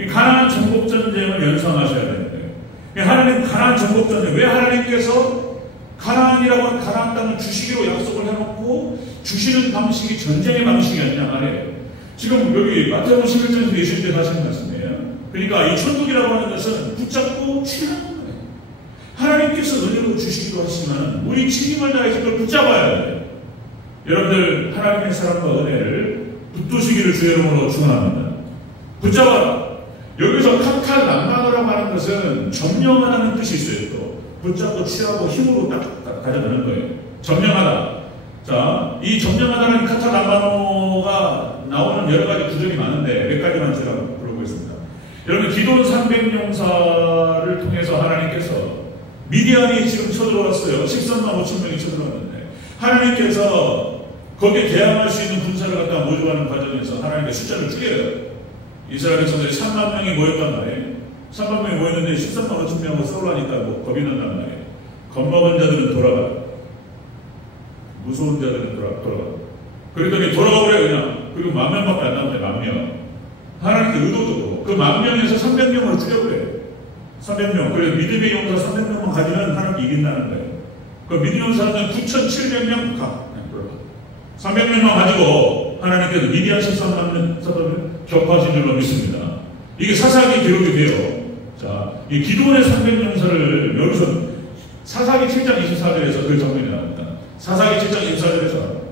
이 가나안 정복 전쟁을 연상하셔야 되는 거예요. 하나님 가나안 정복 전쟁, 왜 하나님께서 가나안이라고 하는 가나안 땅을 주시기로 약속을 해놓고 주시는 방식이 전쟁의 방식이었냐 말이에요. 지금 여기 마태복음 11장에서 예수님께서 하시는 말씀이에요. 그러니까 이 천국이라고 하는 것은 붙잡고 취하는 거예요. 하나님께서 은혜로 주시기도 하시지만 우리 책임을 다해서 그걸 붙잡아야 돼요. 여러분들 하나님의 사랑과 은혜를 붙드시기를 주의 이름으로 축원합니다. 붙잡아라. 여기서 카탈람바노라고 하는 것은 점령하다는 뜻이 있어요. 또 붙잡고 취하고 힘으로 딱 가져가는 거예요. 점령하다. 자, 이 점령하다는 카탈람바노가 나오는 여러 가지 구절이 많은데 몇 가지만 제가 불러보겠습니다. 여러분, 기도원 300용사를 통해서 하나님께서 미디안이 지금 쳐들어왔어요. 13만 5천 명이 쳐들어왔는데 하나님께서 거기에 대항할 수 있는 군사를 갖다 모집하는 과정에서 하나님의 숫자를 줄여요. 이스라엘 백성들이 3만 명이 모였단 말이에요. 3만 명이 모였는데 13만 5천 명하고 싸우라니까 겁이 난단 말이에요. 겁먹은 자들은 돌아가, 무서운 자들은 돌아가. 그랬더니 돌아오래 그냥. 그리고 10,000명밖에 안 남았어요. 10,000명. 하나님께 의도도 그 10,000명에서 300명으로 줄여버려요. 300명. 그래서 믿음의 용사 300명만 가지면 하나님이 이긴다는 거예요. 그 믿음의 용사는 9,700명 가. 300명만 가지고 하나님께서 미디안 13만 사도를 격파하신 줄로 믿습니다. 이게 사사기 기록이 돼요. 자, 이 기도원의 300용사를 여기서 사사기 7장 24절에서 그 장면이 나옵니다. 사사기 7장 24절에서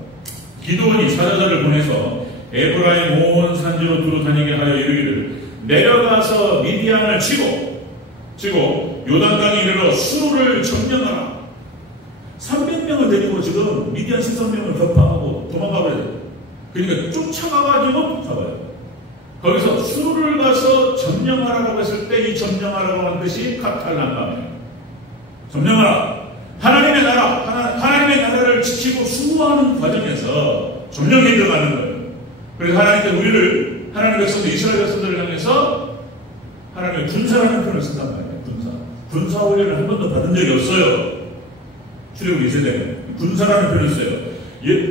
기도원이 사자들을 보내서 에브라임 온 산지로 두루 다니게 하여 이르기를 내려가서 미디안을 치고 요단강에 이르러 수를 점령하라. 300명을 데리고 지금 미디안 13명을 격파하고 도망가버려요. 그러니까 쫓아가가지고 잡아요. 거기서 수를 가서 점령하라고 했을 때 이 점령하라고 한 뜻이 카탈란감이에요. 점령하라. 하나님의 하나님의 나라를 지키고 수호하는 과정에서 점령에 들어가는 거예요. 그래서 하나님께 하나님의 백성들, 이스라엘 백성들을 향해서 하나님의 군사라는 표현을 쓴단 말이에요. 군사 훈련을 한 번도 받은 적이 없어요. 출애굽 2세대 군사라는 표현을 써요.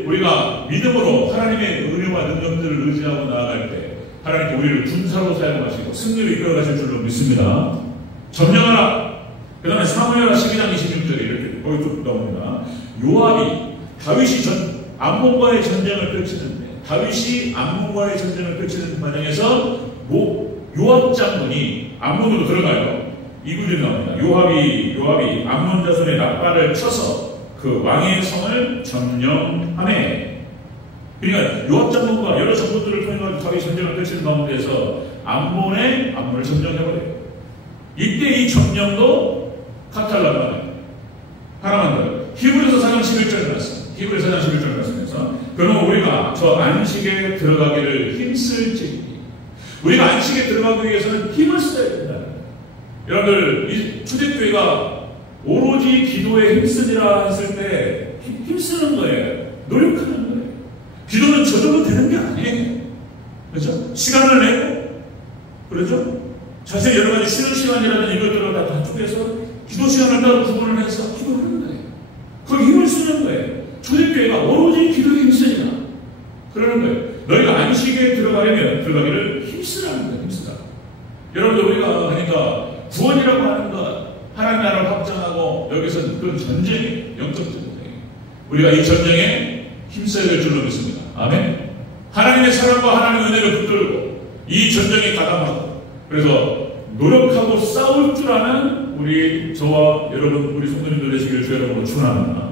우리가 믿음으로 하나님의 은혜와 능력들을 의지하고 나아갈 때 하나님께 우리를 군사로 사용하시고 승리를 이끌어가실 줄로 믿습니다. 점령하라. 그 다음에 사무엘하 12장 26절에 이렇게 거기 쭉 나옵니다. 요압이 다윗이 암몬과의 전쟁을 펼치는데 다윗이 암몬과의 전쟁을 펼치는 과정에서 요압 장군이 암몬으로 들어가요. 이 구절이 나옵니다. 요압이 암몬 자손의 납발을 쳐서 그 왕의 성을 점령하매. 그러니까 요압 장군과 여러 장군들을 통해 다윗이 전쟁을 펼치는 가운데에서 암몬을 점령해버려요. 이때 이 점령도 카탈란감이에요. 하나만 더. 히브리서 4장 11절에 나왔습니다. 히브리서 4장 11절에 나왔습니다. 그러면 우리가 저 안식에 들어가기를 힘쓸지. 우리가 안식에 들어가기 위해서는 힘을 써야 된다. 여러분들, 이 초대교회가 오로지 기도에 힘쓰리라 했을 때 힘쓰는 거예요. 노력하는 거예요. 기도는 저절로 되는 게 아니에요. 그렇죠? 시간을 내고, 그렇죠? 자신의 여러 가지 쉬는 시간이라든 이것들을 다 단축해서 기도 시간을 따로 구분을 해서 기도하는 거예요. 그 힘을 쓰는 거예요. 초대교회가 오로지 기도에 힘쓰냐. 그러는 거예요. 너희가 안식에 들어가기를 힘쓰라는 거예요. 힘쓰라. 여러분들, 우리가 그러니까 구원이라고 하는 것, 하나님 나라를 확장하고 여기서 그 전쟁이 영적 전쟁이에요. 우리가 이 전쟁에 힘써야 될 줄로 믿습니다. 아멘. 하나님의 사랑과 하나님의 은혜를 붙들고 이 전쟁에 가담하고 그래서 노력하고 싸울 줄 아는 저와 여러분, 우리 성도님들 되시기를 주 여러분으로 축원합니다.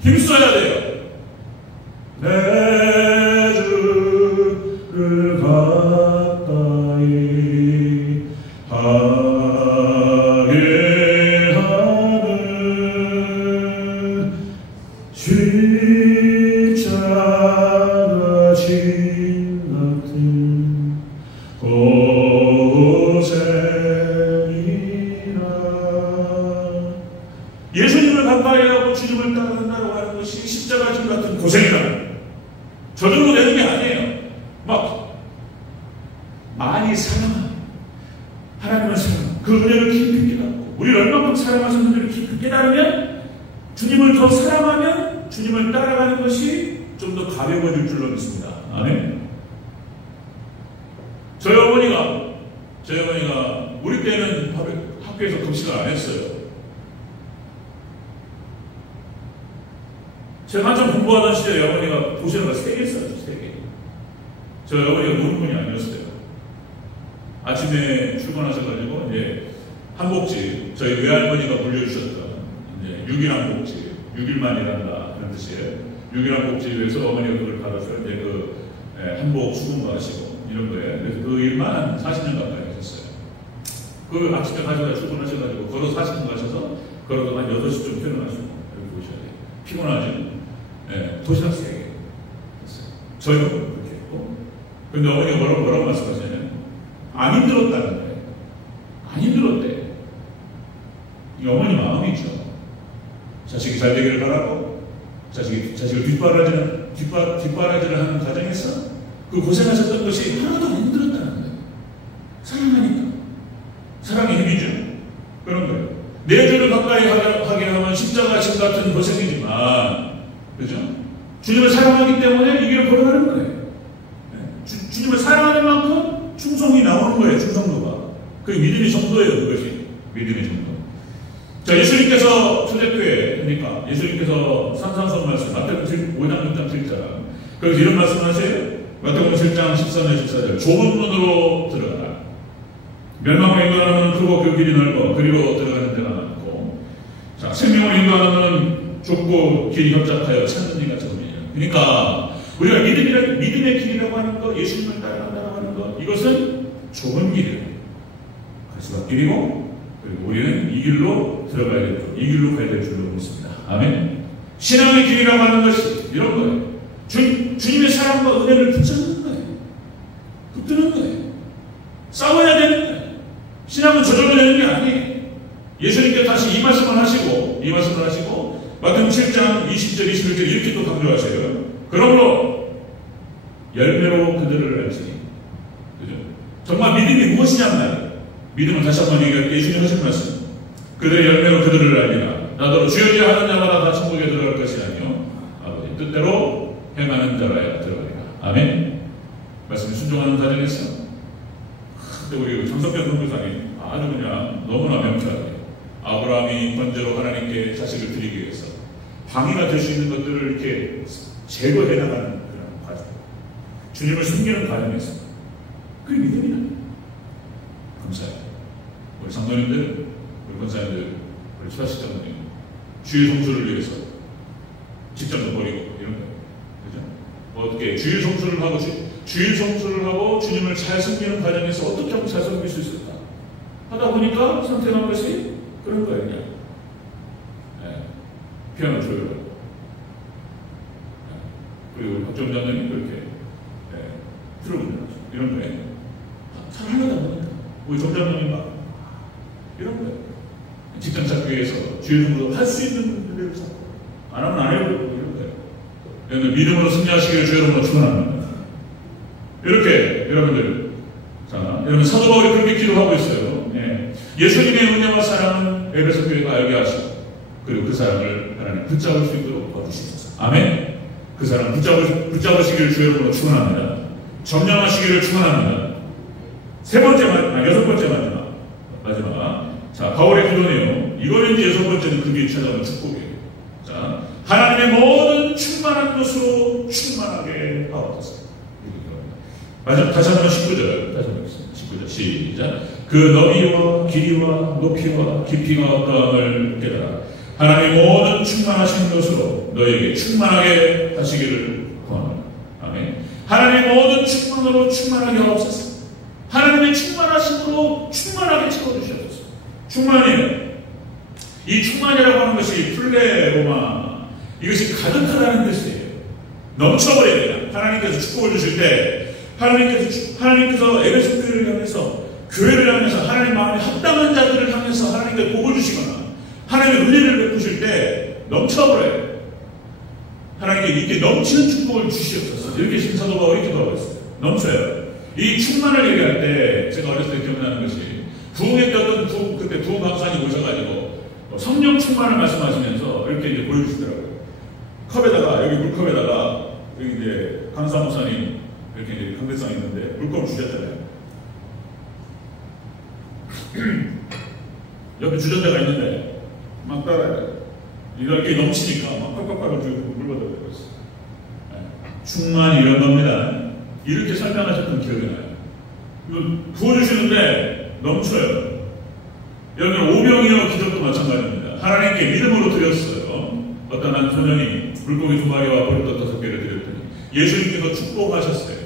힘써야 돼요. 내 주를 가까이 하게 하는 십자가 진 같은 고생이라. 예수님을 가까이 하고 주님을 따라간다고 하는 것이 십자가 진 같은 고생이라. 저절로 되는 게 아니에요. 많이 사랑하는 하나님을 사랑하는 그 은혜를 깊이 깨닫고 우리를 얼마큼 사랑하시는지를 깊이 깨달으면 주님을 더 사랑하면 주님을 따라가는 것이 좀 더 가벼워질 줄로 믿습니다. 아멘. 저희 어머니가 우리 때는 학교에서 급식을 안 했어요. 제가 한참 공부하던 시절에 어머니가 도시락을 3개 써요. 3개. 저희 어머니가 노는분이 아니었어요. 아침에 출근하셔가지고 이제 한복집, 저희 외할머니가 물려주셨던 이제 6일한복집, 6일만 일한다 그런 뜻이에요. 6일한복집에서 어머니가 그걸 받아서 이제 한복 수금 가시고 이런 거예요. 그래서 그 일만 한 40년 가까이 하셨어요. 그 아침에 가져다 출근하셔가지고 걸어서 40분 가셔서 걸어서 한 8시쯤 퇴근하시고 여기 보셔야 돼요. 피곤하죠? 도시락 3개 했어요. 저희도 그렇게 했고. 근데 어머니가 뭐라고 말씀하시냐면 안 힘들었다는 거예요. 안 힘들었대. 이 어머니 마음이죠. 자식이 잘 되기를 바라고 자식을 뒷바라지를 하는 과정에서 그 고생하셨던 것이 하나도 안 힘들었다는 거예요. 사랑하니까. 사랑의 힘이죠. 그런 거예요. 내 죄를 가까이 하게 하면 십자가 진 같은 고생이지만, 그죠? 주님을 사랑하기 때문에 이 길을 걸어가는 거예요. 주님을 사랑하는 만큼 충성이 나오는 거예요. 충성도가. 그게 믿음의 정도예요. 그것이 믿음의 정도. 자, 예수님께서 초대교회 그러니까 예수님께서 산상선 말씀 마태복음 5장 6장 7절 그래서 이런 말씀하세요. 마태복음 7장 13절 14절 좁은 문으로 들어가라. 멸망을 인도하는 크고 그 길이 넓어 그리로 들어가는 데가 많고, 자, 생명을 인도하는 좁고 길이 협착하여 찾는 이가 적으니라. 그러니까 우리가 믿음의 길이라고 하는 것, 예수님을 따라간다고 하는 것, 이것은 좁은 길이에요. 가시밭 길이고, 그리고 우리는 이 길로 들어가야 되고, 이 길로 가야 될 줄로 믿습니다. 아멘. 신앙의 길이라고 하는 것이 이런 거예요. 주님의 사랑과 은혜를 붙잡는 거예요. 붙드는 거예요. 싸워야 되는 거예요. 신앙은 저절로 되는 게 아니에요. 예수님께서 다시 이 말씀을 하시고 마태복음 7장 20절 21절 이렇게 또 강조하세요. 그러므로 열매로 그들을 알지니. 그죠? 정말 믿음이 무엇이냐는 말이에요. 믿음은 다시 한번 얘기할 때 예수님 하신 말씀. 그들의 열매로 그들을 알리라. 나더러 주여 하는 자마다 다 천국에 들어갈 것이 아니요 아버지 뜻대로 행하는 자라야 들어가리라. 아멘. 말씀에 순종하는 과정에서 근데 우리 장성평 선교사님 아주 그냥 너무나 명쾌하게 아브라함이 번제로 하나님께 자식을 드리기 위해서 방해가 될 수 있는 것들을 이렇게 제거해 나가는 그런 과정, 주님을 숨기는 과정에서 그게 믿음이다. 감사해요. 우리 장로님들, 우리 권사님들, 우리 수사식 장로님 주의 성수를 위해서 직장도 버리고 이런 거예요. 그죠? 어떻게 주의 성수를 하고 주님을 잘 섬기는 과정에서 어떻게 하면 잘 섬길 수 있을까? 하다 보니까 선택한 것이 그런 거예요. 그냥 피아노 조율하고 그리고 우리 박정훈 장로님 그렇게 트로를 이런 거예요. 잘 하려다 보니까 우리 정 장로님 막 이런 거예요. 직장 찾기 위해서 주의 성수를 할 수 있는 분들을 찾고 안 하면 안 해보고 이런 거예요. 믿음으로 승리하시기를 주의 이름으로 축원합니다. 이렇게 여러분들, 자, 여러분 사도 바울이 그렇게 기도하고 있어요. 예수님의 은혜와 사랑은 에베소 교회가 알게 하시고, 그리고 그 사랑을 하나님 붙잡을 수 있도록 도와주시옵소서. 아멘. 그 사랑 붙잡으시기를 주의 이름으로 축원합니다. 점령하시기를 축원합니다. 여섯 번째 마지막. 자, 바울의 기도네요. 이거는 이제 여섯 번째는 그게 찾아오는 축복이에요. 자, 하나님의 모든 충만한 것으로 충만하게 하옵소서. 맞아, 다시 한번 19절 시작. 그 너비와 길이와 높이와 깊이가 어떠함을 깨달아 하나님의 모든 충만하신 것으로 너에게 충만하게 하시기를 구합니다. 아멘. 하나님의 모든 충만으로 충만하게 하옵소서. 하나님의 충만하심으로 충만하게 채워주시옵소서. 충만이에요. 이 충만이라고 하는 것이 플레로마, 이것이 가득하다는 뜻이에요. 넘쳐버려야 돼요. 하나님께서 축복을 주실 때 하나님께서 에베소 교회를 향해서, 교회를 향해서 하나님 마음에 합당한 자들을 향해서 하나님께 복을 주시거나 하나님의 은혜를 베푸실 때 넘쳐버려요. 하나님께 이렇게 넘치는 축복을 주시옵소서. 이렇게 신사도 바울이 기도하고 있어요. 넘쳐요. 이 충만을 얘기할 때 제가 어렸을 때 기억나는 것이 부흥회 때 그때 부흥 강사님 오셔가지고 성령 충만을 말씀하시면서 이렇게 이제 보여주시더라고요. 컵에다가, 여기 물컵에다가 여기 이제 강사 목사님 이렇게 이제 강대상 있는데 물컵을 주셨잖아요. 옆에 주전자가 있는데 막 따라요. 이렇게 넘치니까 막 팍팍팍 주고 물 받아들고 있어요. 충만이 이런 겁니다. 이렇게 설명하셨던 기억이 나요. 이거 부어주시는데 넘쳐요. 여러분 오병이어 기적도 마찬가지입니다. 하나님께 믿음으로 드렸어요. 어떤 한 소년이 물고기 2마리와 보리떡 5개를 드렸더니 예수님께서 축복하셨어요.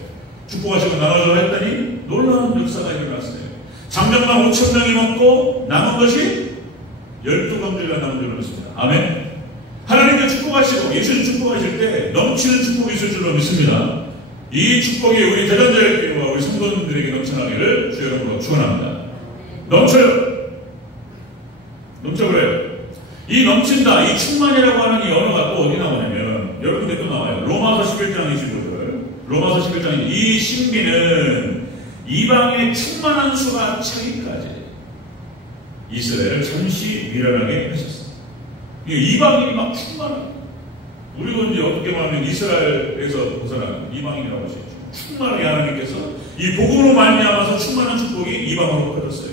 축복하시고 나눠주라 했더니 놀라운 역사가 일어났어요. 장정만 5,000명이 먹고 남은 것이 12광주가 남은 줄로 믿습니다. 아멘. 하나님께 축복하시고 예수님 축복하실 때 넘치는 축복이 있을 줄로 믿습니다. 이 축복이 우리 대전자교회와 우리 성도님들에게 넘쳐나기를 주의 이름으로 축원합니다. 넘쳐요. 넘쳐버려요. 이 넘친다, 이 충만이라고 하는 이 언어가 또 어디 나오냐면 여러분들 또 나와요. 로마서 11장 25절. 로마서 11장 이 신비는 이방의 충만한 수가 차기까지 이스라엘을 잠시 미련하게 하셨습니다. 이방인이 막 충만한, 우리도 이제 어떻게 말하면 이스라엘에서 벗어난 이방인이라고 하시죠. 충만하게 하나님께서 이 복음으로 말미암아서 충만한 축복이 이방으로 퍼졌어요.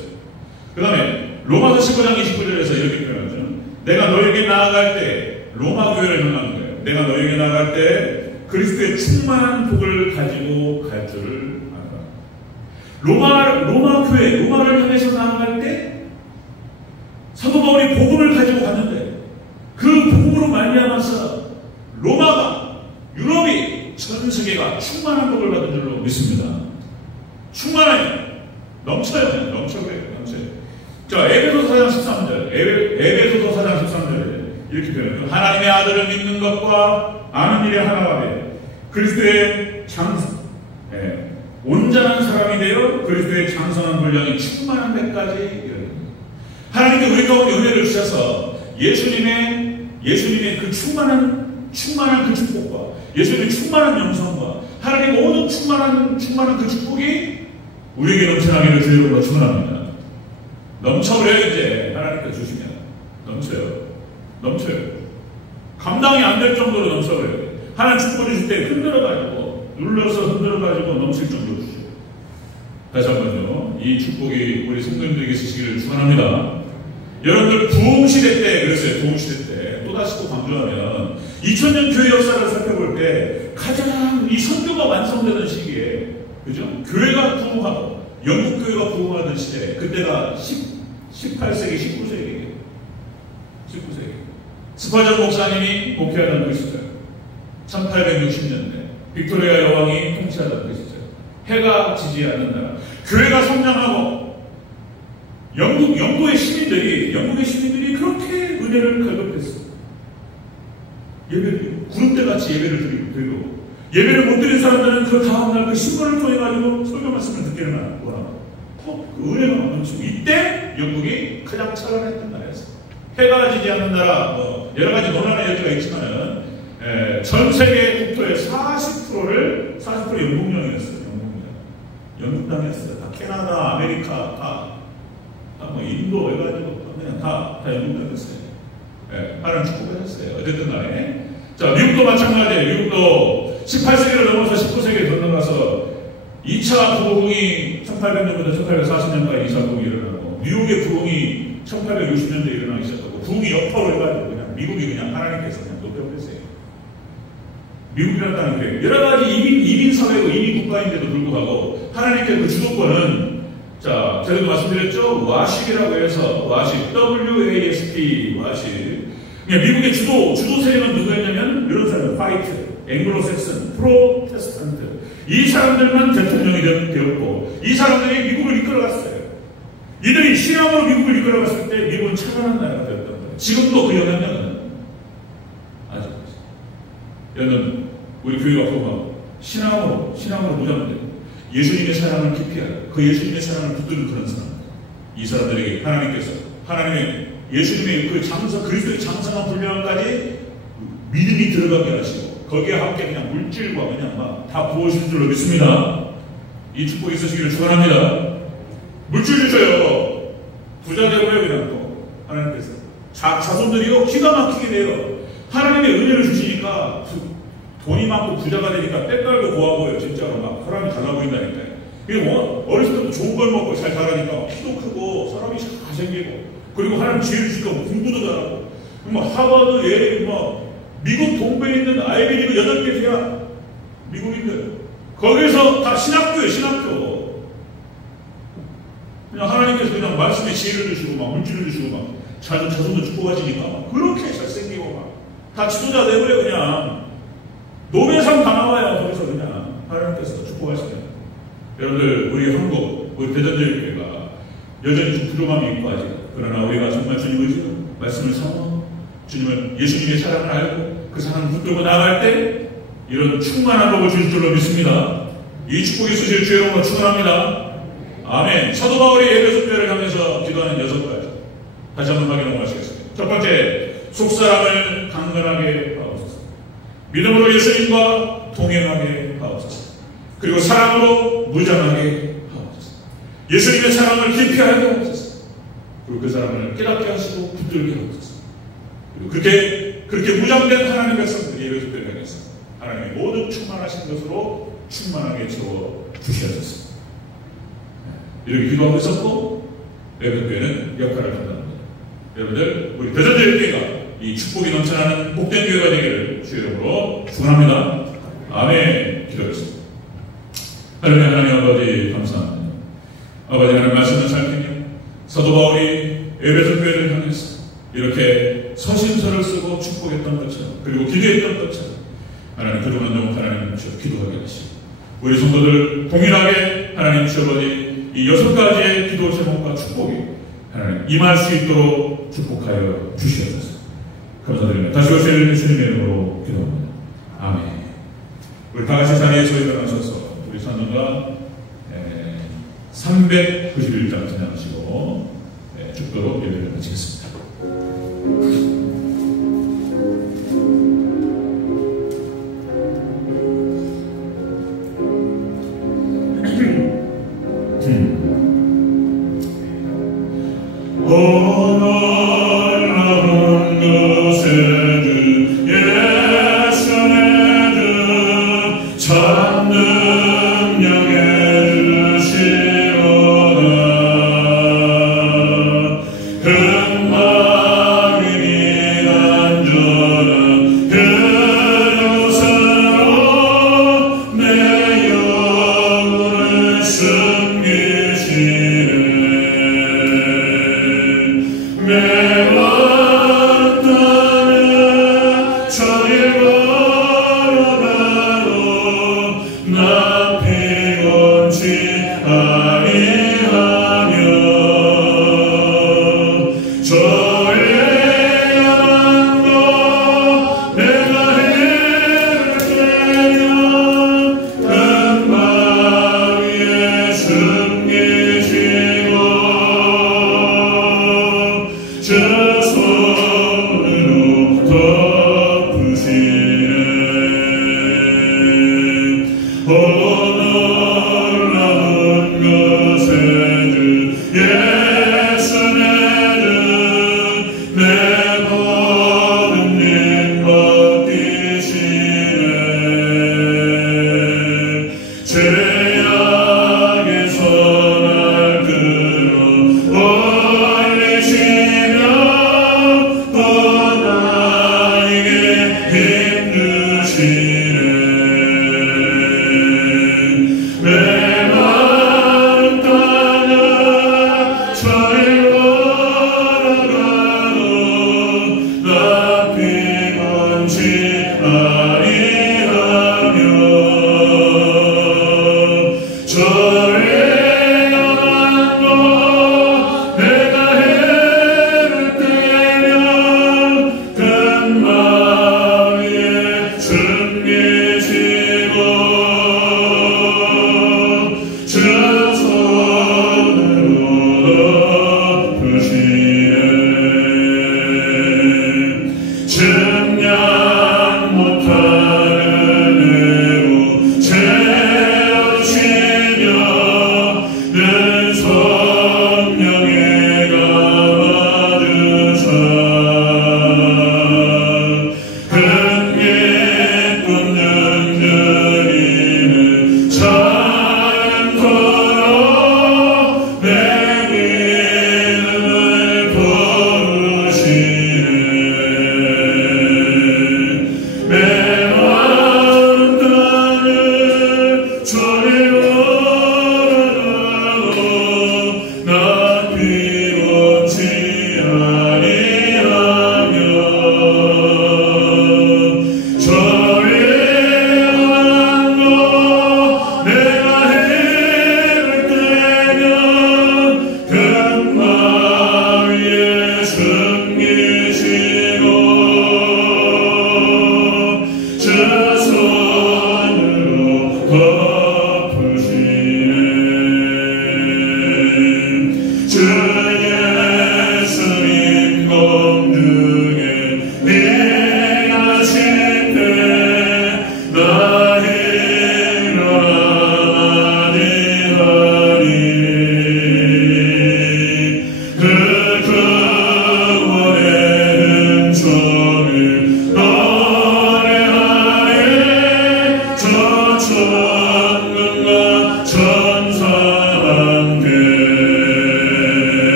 그 다음에 로마서 15장 29절에서 이렇게 표현하죠. 내가 너에게 나아갈 때, 로마 교회를 향하는 거예요. 내가 너에게 나아갈 때 그리스도의 충만한 복을 가지고 갈 줄을 알아. 로마 교회, 로마를 향해서 나아갈 때 사도 바울이 복음을 가지고 갔는데 그 복음으로 말미암아서 로마가, 유럽이, 전 충만한 복을 받은 줄로 믿습니다. 충만해요. 넘쳐요. 넘쳐요. 자, 에베소서 4장 13절. 에베소서 4장 13절. 이렇게 표현해요. 하나님의 아들을 믿는 것과 아는 일에 하나가 되어 그리스도의 온전한 사람이 되어 그리스도의 장성한 분량이 충만한 데까지 이르는. 하나님께 우리 가운데 은혜를 주셔서 예수님의 그 충만한 그 축복과 예수님의 충만한 영성과 하나님의 모든 충만한 그 축복이 우리에게 넘쳐나기를 주여로 축원합니다. 넘쳐버려요. 이제 하나님께 주시면 넘쳐요. 감당이 안 될 정도로 넘쳐버려요. 하나님 축복을 주실 때 흔들어가지고 넘칠 정도로 주셔요. 다시 한번요, 이 축복이 우리 성도님들에게 있으시기를 축원합니다. 여러분들 부흥시대 때 그랬어요. 부흥시대 때 또다시 또 강조하면 2000년 교회 역사를 살펴볼 때 가장 이 선교가 완성되는 시기에, 그죠? 교회가 부흥하고 영국 교회가 부흥하던 시대, 그때가 18세기, 19세기예요. 19세기. 스파전 목사님이 목회하던 그 시절, 1860년대 빅토리아 여왕이 통치하던 그 시절, 해가 지지 않는 나라, 교회가 성장하고 영국의 시민들이 그렇게 은혜를 갈급했어. 예배를 구름대같이 예배를 드리고 예배를 못 드린 사람들은 그 다음날 그 신문을 통해 가지고 설교 말씀을 듣기를 원하고 그 은혜가 넘치고, 이때 영국이 가장 찬란했던 나라였어. 해가 지지 않는 나라, 여러 가지 논란의 여지가 있지만은 전 세계 국토의 40% 영국령이었어요. 영국 땅이었어요. 다 캐나다, 아메리카, 다 인도 해가지고 그냥 다 영국 땅이었어요. 하나님 축복하셨어요. 어쨌든 간에. 자, 미국도 마찬가지예요. 미국도 18세기를 넘어서 19세기에 넘어가서 2차 부흥이 1800년부터 1840년까지 2차 부흥이 일어나고, 뉴욕의 부흥이 1860년대에 일어나기 시작하고, 부흥이 여파로 해가지고 그냥 미국이 그냥 하나님께서 그냥 높여버렸어요. 미국이라는 땅은 그래요. 여러 가지 이민 사회고 이민 국가인데도 불구하고 하나님께서 그 주도권은, 자, 제가 말씀드렸죠? 와십이라고 해서, WASP, 와십. 미국의 주도 세력은 누구였냐면, 이런 사람, 화이트, 앵글로색슨, 프로테스탄트. 이 사람들만 대통령이 되었고, 이 사람들이 미국을 이끌어갔어요. 이들이 신앙으로 미국을 이끌어갔을 때 미국은 찬란한 나라가 되었던 거예요. 지금도 그 영향력은 아직 없어요. 여러분, 우리 교회가 부흥하고 신앙으로 무장되고 예수님의 사랑을 기피하고 그 예수님의 사랑을 붙드는 그런 사람, 이 사람들에게 하나님께서 하나님의 예수님의 그 그리스도의 장성한 분량까지 믿음이 들어가게 하시고, 거기에 함께 그냥 물질과 그냥 막 다 부어주신 줄로 믿습니다. 이 축복이 있으시기를 축원합니다. 물질 주셔요. 부자 되고요. 그냥 또 하나님께서 자손들이요 기가 막히게 돼요. 하나님의 은혜를 주시니까 돈이 많고 부자가 되니까 때깔도 고와 보여요. 진짜로 막 사람이 달라 보인다니까요. 그리고 어렸을 때부터 좋은 걸 먹고 잘 자라니까 키도 크고 사람이 잘생기고, 그리고 하나님 지혜를 주시니까 공부도 잘하고, 하버드, 예일, 미국 동부에 있는 아이비리그 8개 대학 미국인들, 거기에서 다 신학교예요. 신학교. 그냥 하나님께서 그냥 말씀에 지혜를 주시고 막 물질을 주시고 막 자손도 축복하시니까 막 그렇게 잘생기고 막 다 지도자 되고요. 그냥 노벨상 다 나와요. 거기서 그냥 하나님께서 축복하시네요. 여러분들, 우리 한국, 우리 대전제일교회가 여전히 좀 부족함이 있고 아직, 그러나 우리가 정말 주님의 말씀을 사모, 주님을, 예수님의 사랑을 알고 그 사랑을 붙들고 나아갈 때 이런 충만한 복을 주실 줄로 믿습니다. 이 축복이 있으실 주의 이름으로 축원합니다. 아멘. 사도 바울이 에베소 교회를 향해서 기도하는 6가지 다시 한번 확인하시겠습니다. 첫 번째, 속사람을 강건하게 하옵소서. 믿음으로 예수님과 동행하게 하옵소서. 그리고 사랑으로 무장하게 하옵소서. 예수님의 사랑을 기피하게 하옵소서. 그리고 그 사랑을 깨닫게 하시고 붙들게 하옵소서. 그리고 그렇게 무장된 하나님의 백성들이 예배소 교회를 향해서 하나님의 모든 충만하신 것으로 충만하게 채워 주시옵소서. 이렇게 기도하고 있었고, 예배소 교회는 역할을 한답니다. 여러분들, 우리 대전제일교회가 이 축복이 넘쳐나는 복된 교회가 되기를 주의 이름으로 축원합니다. 아멘. 기도하겠습니다. 하나님 아버지 감사합니다. 아버지 하나님 말씀을 살피며 사도 바울이 에베소 교회를 향해서 이렇게 서신서를 쓰고 축복했던 것처럼, 그리고 기도했던 것처럼 하나님 그동안 좀 하나님 기도하게 하시고 우리 성도들 동일하게 하나님 주셔버린 이 6가지의 기도 제목과 축복이 하나님 임할 수 있도록 축복하여 주시옵소서. 감사드립니다. 다시 오실 주님의 이름으로 기도합니다. 아멘. 우리 다같이 자리에서 일어나셔서 우리 산전가 391장 찬양하시고 축도로 예배를 마치겠습니다.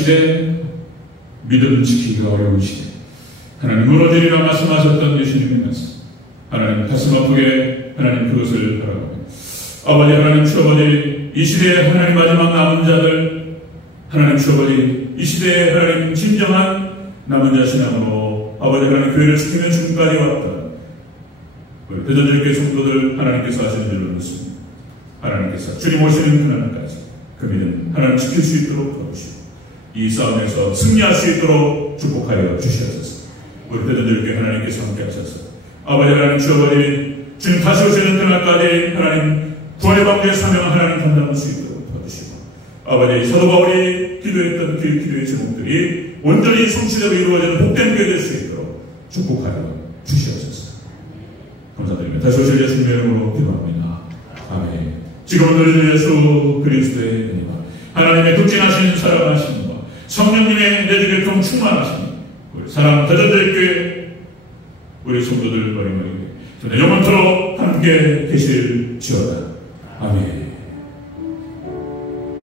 시대, 믿음 지키기가 어려운 시대, 하나님 무너지리라 말씀하셨던 예수님의 말씀, 하나님 가슴 아프게 하나님 그것을 바라보며 아버지 하나님 주어버리 이 시대에 하나님 마지막 남은 자들 하나님 주어버리 이 시대에 하나님 진정한 남은 자 신앙으로 아버지 하나님 교회를 지키며 지금까지 왔다 우리 배전절교회 성도들 하나님께서 하시는 일을 믿습니다. 하나님께서 주님 오시는 그날까지 그 믿음 하나님 지킬 수 있도록 도와주시고 이 싸움에서 승리할 수 있도록 축복하여 주시옵소서. 우리 배전절교회 하나님께서 함께 하셔서 아버지 하나님 주어버리 주님 다시 오시는 그날까지 하나님 부활의 방주의 사명 하나님 감당할 수 있도록 도와주시고 아버지 사도 바울이 기도했던 그 기도의 제목들이 온전히 성취되고 이루어지는 복된 교회 될 수 있도록 축복하여 주시옵소서. 감사드립니다. 다시 오실 예수님의 이름으로 기도합니다. 아멘. 지금은 우리 예수 그리스도의 은혜와 하나님의 극진하신 사랑하심과 성령님의 내주를 통 충만하심 우리 사랑 대전절교회 우리 성도들 머리머리 영원토록 함께 계실지어다.